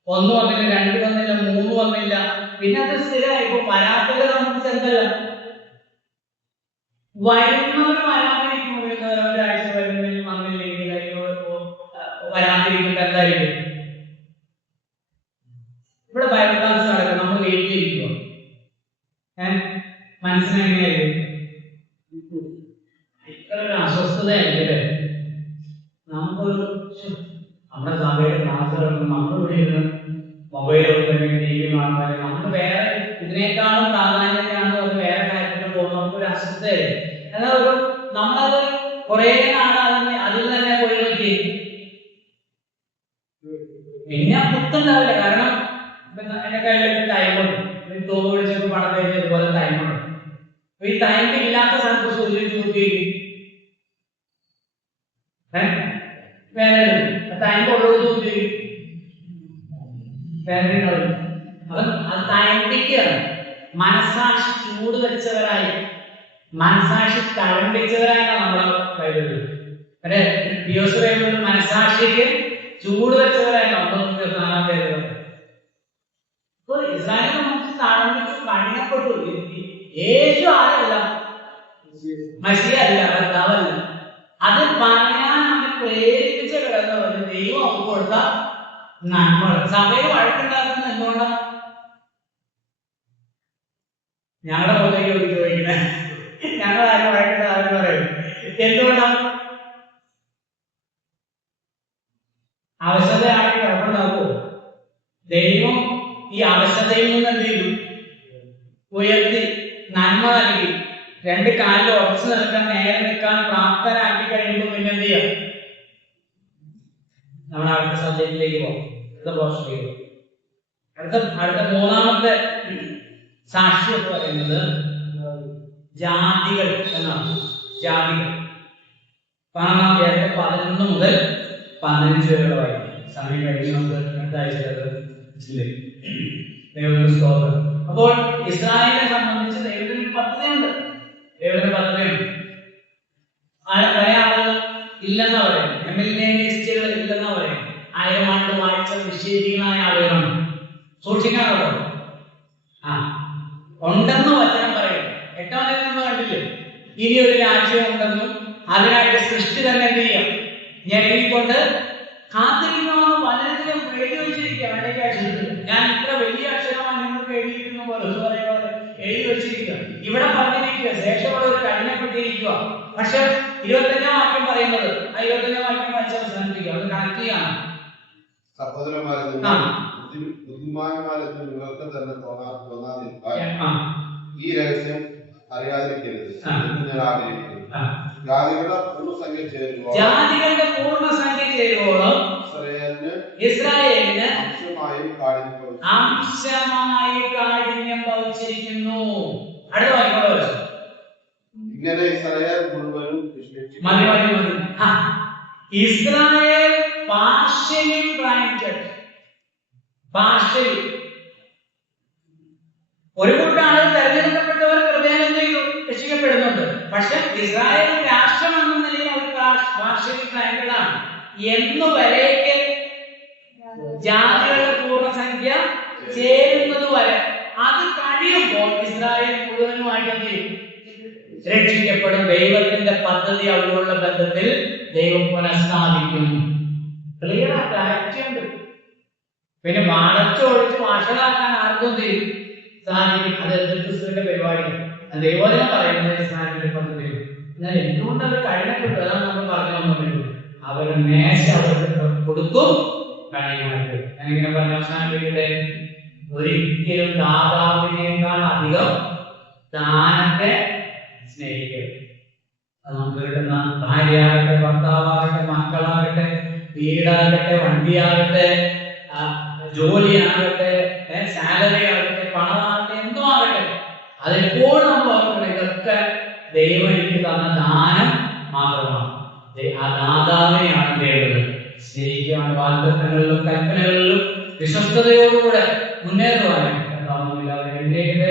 1 വന്നില്ല, 2 വന്നില്ല, 3 വന്നില്ല, പിന്നെ അത് സ്ഥിരമായി. ഇപ്പൊ വരാത്തത് നമുക്ക് എന്തല്ല, വരുന്നവർ വരാതിരിക്കുമ്പോൾ ഒരാഴ്ച വരുന്നതിൽ വന്നില്ലെങ്കിൽ വരാതിരിക്കുമ്പോൾ എന്തായിരിക്കും? ഇവിടെ ബൈബിൾ ക്ലാസ് നടക്കും, നമ്മൾ വീട്ടിലിരിക്കുക, മനസ്സിനെങ്ങനെയായിരിക്കും? ഇത്ര ഒരു അസ്വസ്ഥതയായിരിക്കും. നമുക്കൊരു നമ്മുടെ സഭയുടെ ക്ലാസ് നടക്കും, നമ്മൾ ഇവിടെ ഇരുന്ന് മൊബൈൽ തന്നെ TV കാണുമ്പോൾ നമ്മൾ വേറെ ഇതിനേക്കാളും പ്രാധാന്യതയാണ് വേറെ കാര്യത്തിന് പോകുമ്പോൾ നമുക്കൊരു അസ്വസ്ഥയായിരിക്കും. എന്നാൽ നമ്മളത് കുറെ നാൾ അതിൽ തന്നെ പോയി നോക്കി പിന്നെ പുത്തുണ്ടാവില്ല. കാരണം എന്റെ കയ്യിൽ ടൈമുണ്ട്, തോന്നു വിളിച്ചപ്പോൾ പണം കഴിഞ്ഞതുപോലെ ടൈമുണ്ട്. ഈ ടൈം ഇല്ലാത്ത സ്ഥലത്ത് സൂചിച്ചു നോക്കി വേദന തയമ്പുള്ളത് വേദനയുണ്ടാവും. അവൻ അത് തയമ്പിക്കുകയാണ്. മനസാക്ഷി ചൂട് വെച്ചവരായി, മനസാക്ഷി തഴമ്പിച്ചവരായാണ് നമ്മുടെ കയ്യിലുള്ളത്. അല്ലെ പിയോസ് പറയുന്നത് മനസാക്ഷിക്ക് ചൂട് വെച്ചവരായി നമുക്ക് കാണാൻ. അപ്പൊ ഇസ്രായേലിനെ നമുക്ക് തഴമ്പിച്ചു കഠിനപ്പെട്ടു. യേശു ആരല്ല, മസിയ അല്ല, കർത്താവല്ല. അത് പറയാൻ അവനെ പ്രേരിപ്പിച്ച കിടന്നു ദൈവം അവർക്ക് കൊടുത്ത നന്മകൾ. സഭയെ വഴക്കുണ്ടാക്കുന്നത് എന്തുകൊണ്ടാണ്? ഞങ്ങളുടെ മുതലേക്ക് ചോദിക്കണേ, ഞങ്ങൾ ആരും വഴക്കുന്ന അവർ പറയും എന്തുകൊണ്ടാണ്? അവശതയായി കിടപ്പുണ്ടാവോ? ദൈവം ഈ അവശതയിൽ നിന്ന് എന്ത് ചെയ്തു? ഉയർത്തി നന്മ നൽകി. രണ്ട് കാലിൽ ഉറച്ചു നിൽക്കാൻ, നേരെ നിൽക്കാൻ പ്രാപ്തരാക്കി കഴിയുമ്പോൾ പിന്നെ എന്ത് ചെയ്യാം? നമ്മൾ അടുത്ത സബ്ജക്റ്റിലേക്ക് പോകും. അടുത്ത മൂന്നാമത്തെ സാക്ഷി എന്ന് പറയുന്നത് ജാതികൾ എന്നാണ്. ജാതികൾ 11 മുതൽ 15 വരെയുള്ള വായിക്കും. സമയം കഴിഞ്ഞ് നമുക്ക് അടുത്ത ആഴ്ച സ്തോത്രം. അപ്പോൾ ഇസ്രായേലിനെ സംബന്ധിച്ച് ദൈവത്തിന് പദ്ധതിയുണ്ട്. ദൈവത്തിന് പദ്ധതിയുണ്ട്. പല ആളുകൾ ഇല്ലെന്നാ പറയും, എംഎൽഎകൾ ഇല്ലെന്നാ പറയും. 1000 ആണ്ട് വായിച്ച നിഷേധികളായ ആളുകളാണ്. സൂക്ഷിക്കാനുള്ളൂ. ഉണ്ടെന്ന് വചനം പറയും. 8-ാം അധ്യായം കണ്ടില്ലേ? ഇനി ഒരു രാജ്യം ഉണ്ടെന്നും അതിനായിട്ട് സൃഷ്ടി തന്നെ എന്ത് ചെയ്യാം, ഞെരുങ്ങിക്കൊണ്ട് കാത്തിരിക്കണമെന്ന് വചനത്തിൽ എഴുതി വെച്ചിരിക്കുക. ഞാൻ ഇത്ര വലിയ അക്ഷരമാണ് നിങ്ങൾക്ക് എഴുതിയിരിക്കുന്ന പോലെ എഴുതി വെച്ചിരിക്കുക. ഇവിടെ പറഞ്ഞിരിക്കുക ശേഷമുള്ള ഒരു കഴിഞ്ഞപ്പെട്ടിരിക്കുക. പക്ഷെ 25-ാം വാക്യം പറയുന്നത്, ആ 25-ാം വാക്യം വായിച്ച് അവസാനിപ്പിക്കുക. അത് കണക്ട് ചെയ്യാണ്. സഹോദരന്മാരെ, ബുദ്ധിമാന്മാരെ നിങ്ങൾക്ക് തന്നെ തോന്നാതിരിക്കാൻ ഈ രഹസ്യം അറിയാതിരിക്കരുത് എന്ന് ഞാൻ ആഗ്രഹിക്കുന്നു. ജാതികളുടെ പൂർണ്ണസംഖ്യ ചേരുവോളം ഇസ്രായേലിന് അംശമായി കാഠിന്യം ഭവിച്ചിരിക്കുന്നു. അടുത്ത വാക്യം ഇങ്ങനെ ഇസ്രായേൽ മുഴുവനും ഇസ്രായേൽ partially blinded. ഒരു കൂട്ടം ആളുകൾ തെരഞ്ഞെടുക്കപ്പെട്ടവർ കൃപയാൽ രക്ഷിക്കപ്പെടുന്നുണ്ട്. പക്ഷെ ഇസ്രായേൽ രാഷ്ട്രം എന്ന നിലയിൽ അവർ partially blinded ആണ്. എന്നുവരേക്ക് ജാതികളുടെ പൂർണ്ണസംഖ്യ ചേരുന്നത് വരെ, അത് കഴിയുമ്പോൾ ഇസ്രായേൽ മുഴുവനുമായിട്ട് രക്ഷിക്കപ്പെടും. ദൈവത്തിന്റെ പദ്ധതി അവരോടുള്ള ബന്ധത്തിൽ ദൈവം പുനഃസ്ഥാപിക്കും. ക്ലിയർ ആയിട്ടുണ്ട്. പിന്നെ വളച്ചൊഴിച്ച് വഷളാക്കാൻ ആർക്കും സാധിക്കും. അത് ക്രിസ്തുവിന്റെ പരിപാടിയാണ്. ദൈവം പറയുന്നത് ഇസ്രായേലിന്റെ പദ്ധതി. എന്നാൽ എന്തുകൊണ്ട് അവർ കഴിഞ്ഞപ്പെട്ടു? അതാണ് നമ്മൾ പറഞ്ഞു വന്നിട്ടുണ്ട്. അവരുടെ മേശ അവർക്ക് കൊടുക്കും കഴിയുമായിട്ട്. ഞാനിങ്ങനെ പറഞ്ഞ അവസാനിപ്പിക്കട്ടെ. ഒരിക്കലും ദാതാവിനേക്കാൾ അധികം ദാനത്തെ സ്നേഹിക്കുക. അത് നമുക്ക് കിട്ടുന്ന ഭാര്യയാകട്ടെ, ഭർത്താവാകട്ടെ, മക്കളാകട്ടെ, വീടാകട്ടെ, വണ്ടിയാകട്ടെ, ജോലിയാകട്ടെ, സാലറി ആകട്ടെ, പണമാകട്ടെ, എന്തും ആകട്ടെ, അതെപ്പോഴും നമ്മൾ ഓർക്കണം, ഇതൊക്കെ ദൈവം എനിക്ക് തന്ന ദാനം മാത്രമാണ്. ആ ദാതാവിനെയാണ് വേണ്ടത്. സ്നേഹിക്കുവാൻ വാഗ്ദത്തങ്ങളിലും കൽപ്പനകളിലും വിശ്വസ്തയോടുകൂടെ മുന്നേറുവാനും കർത്താവിന്റെ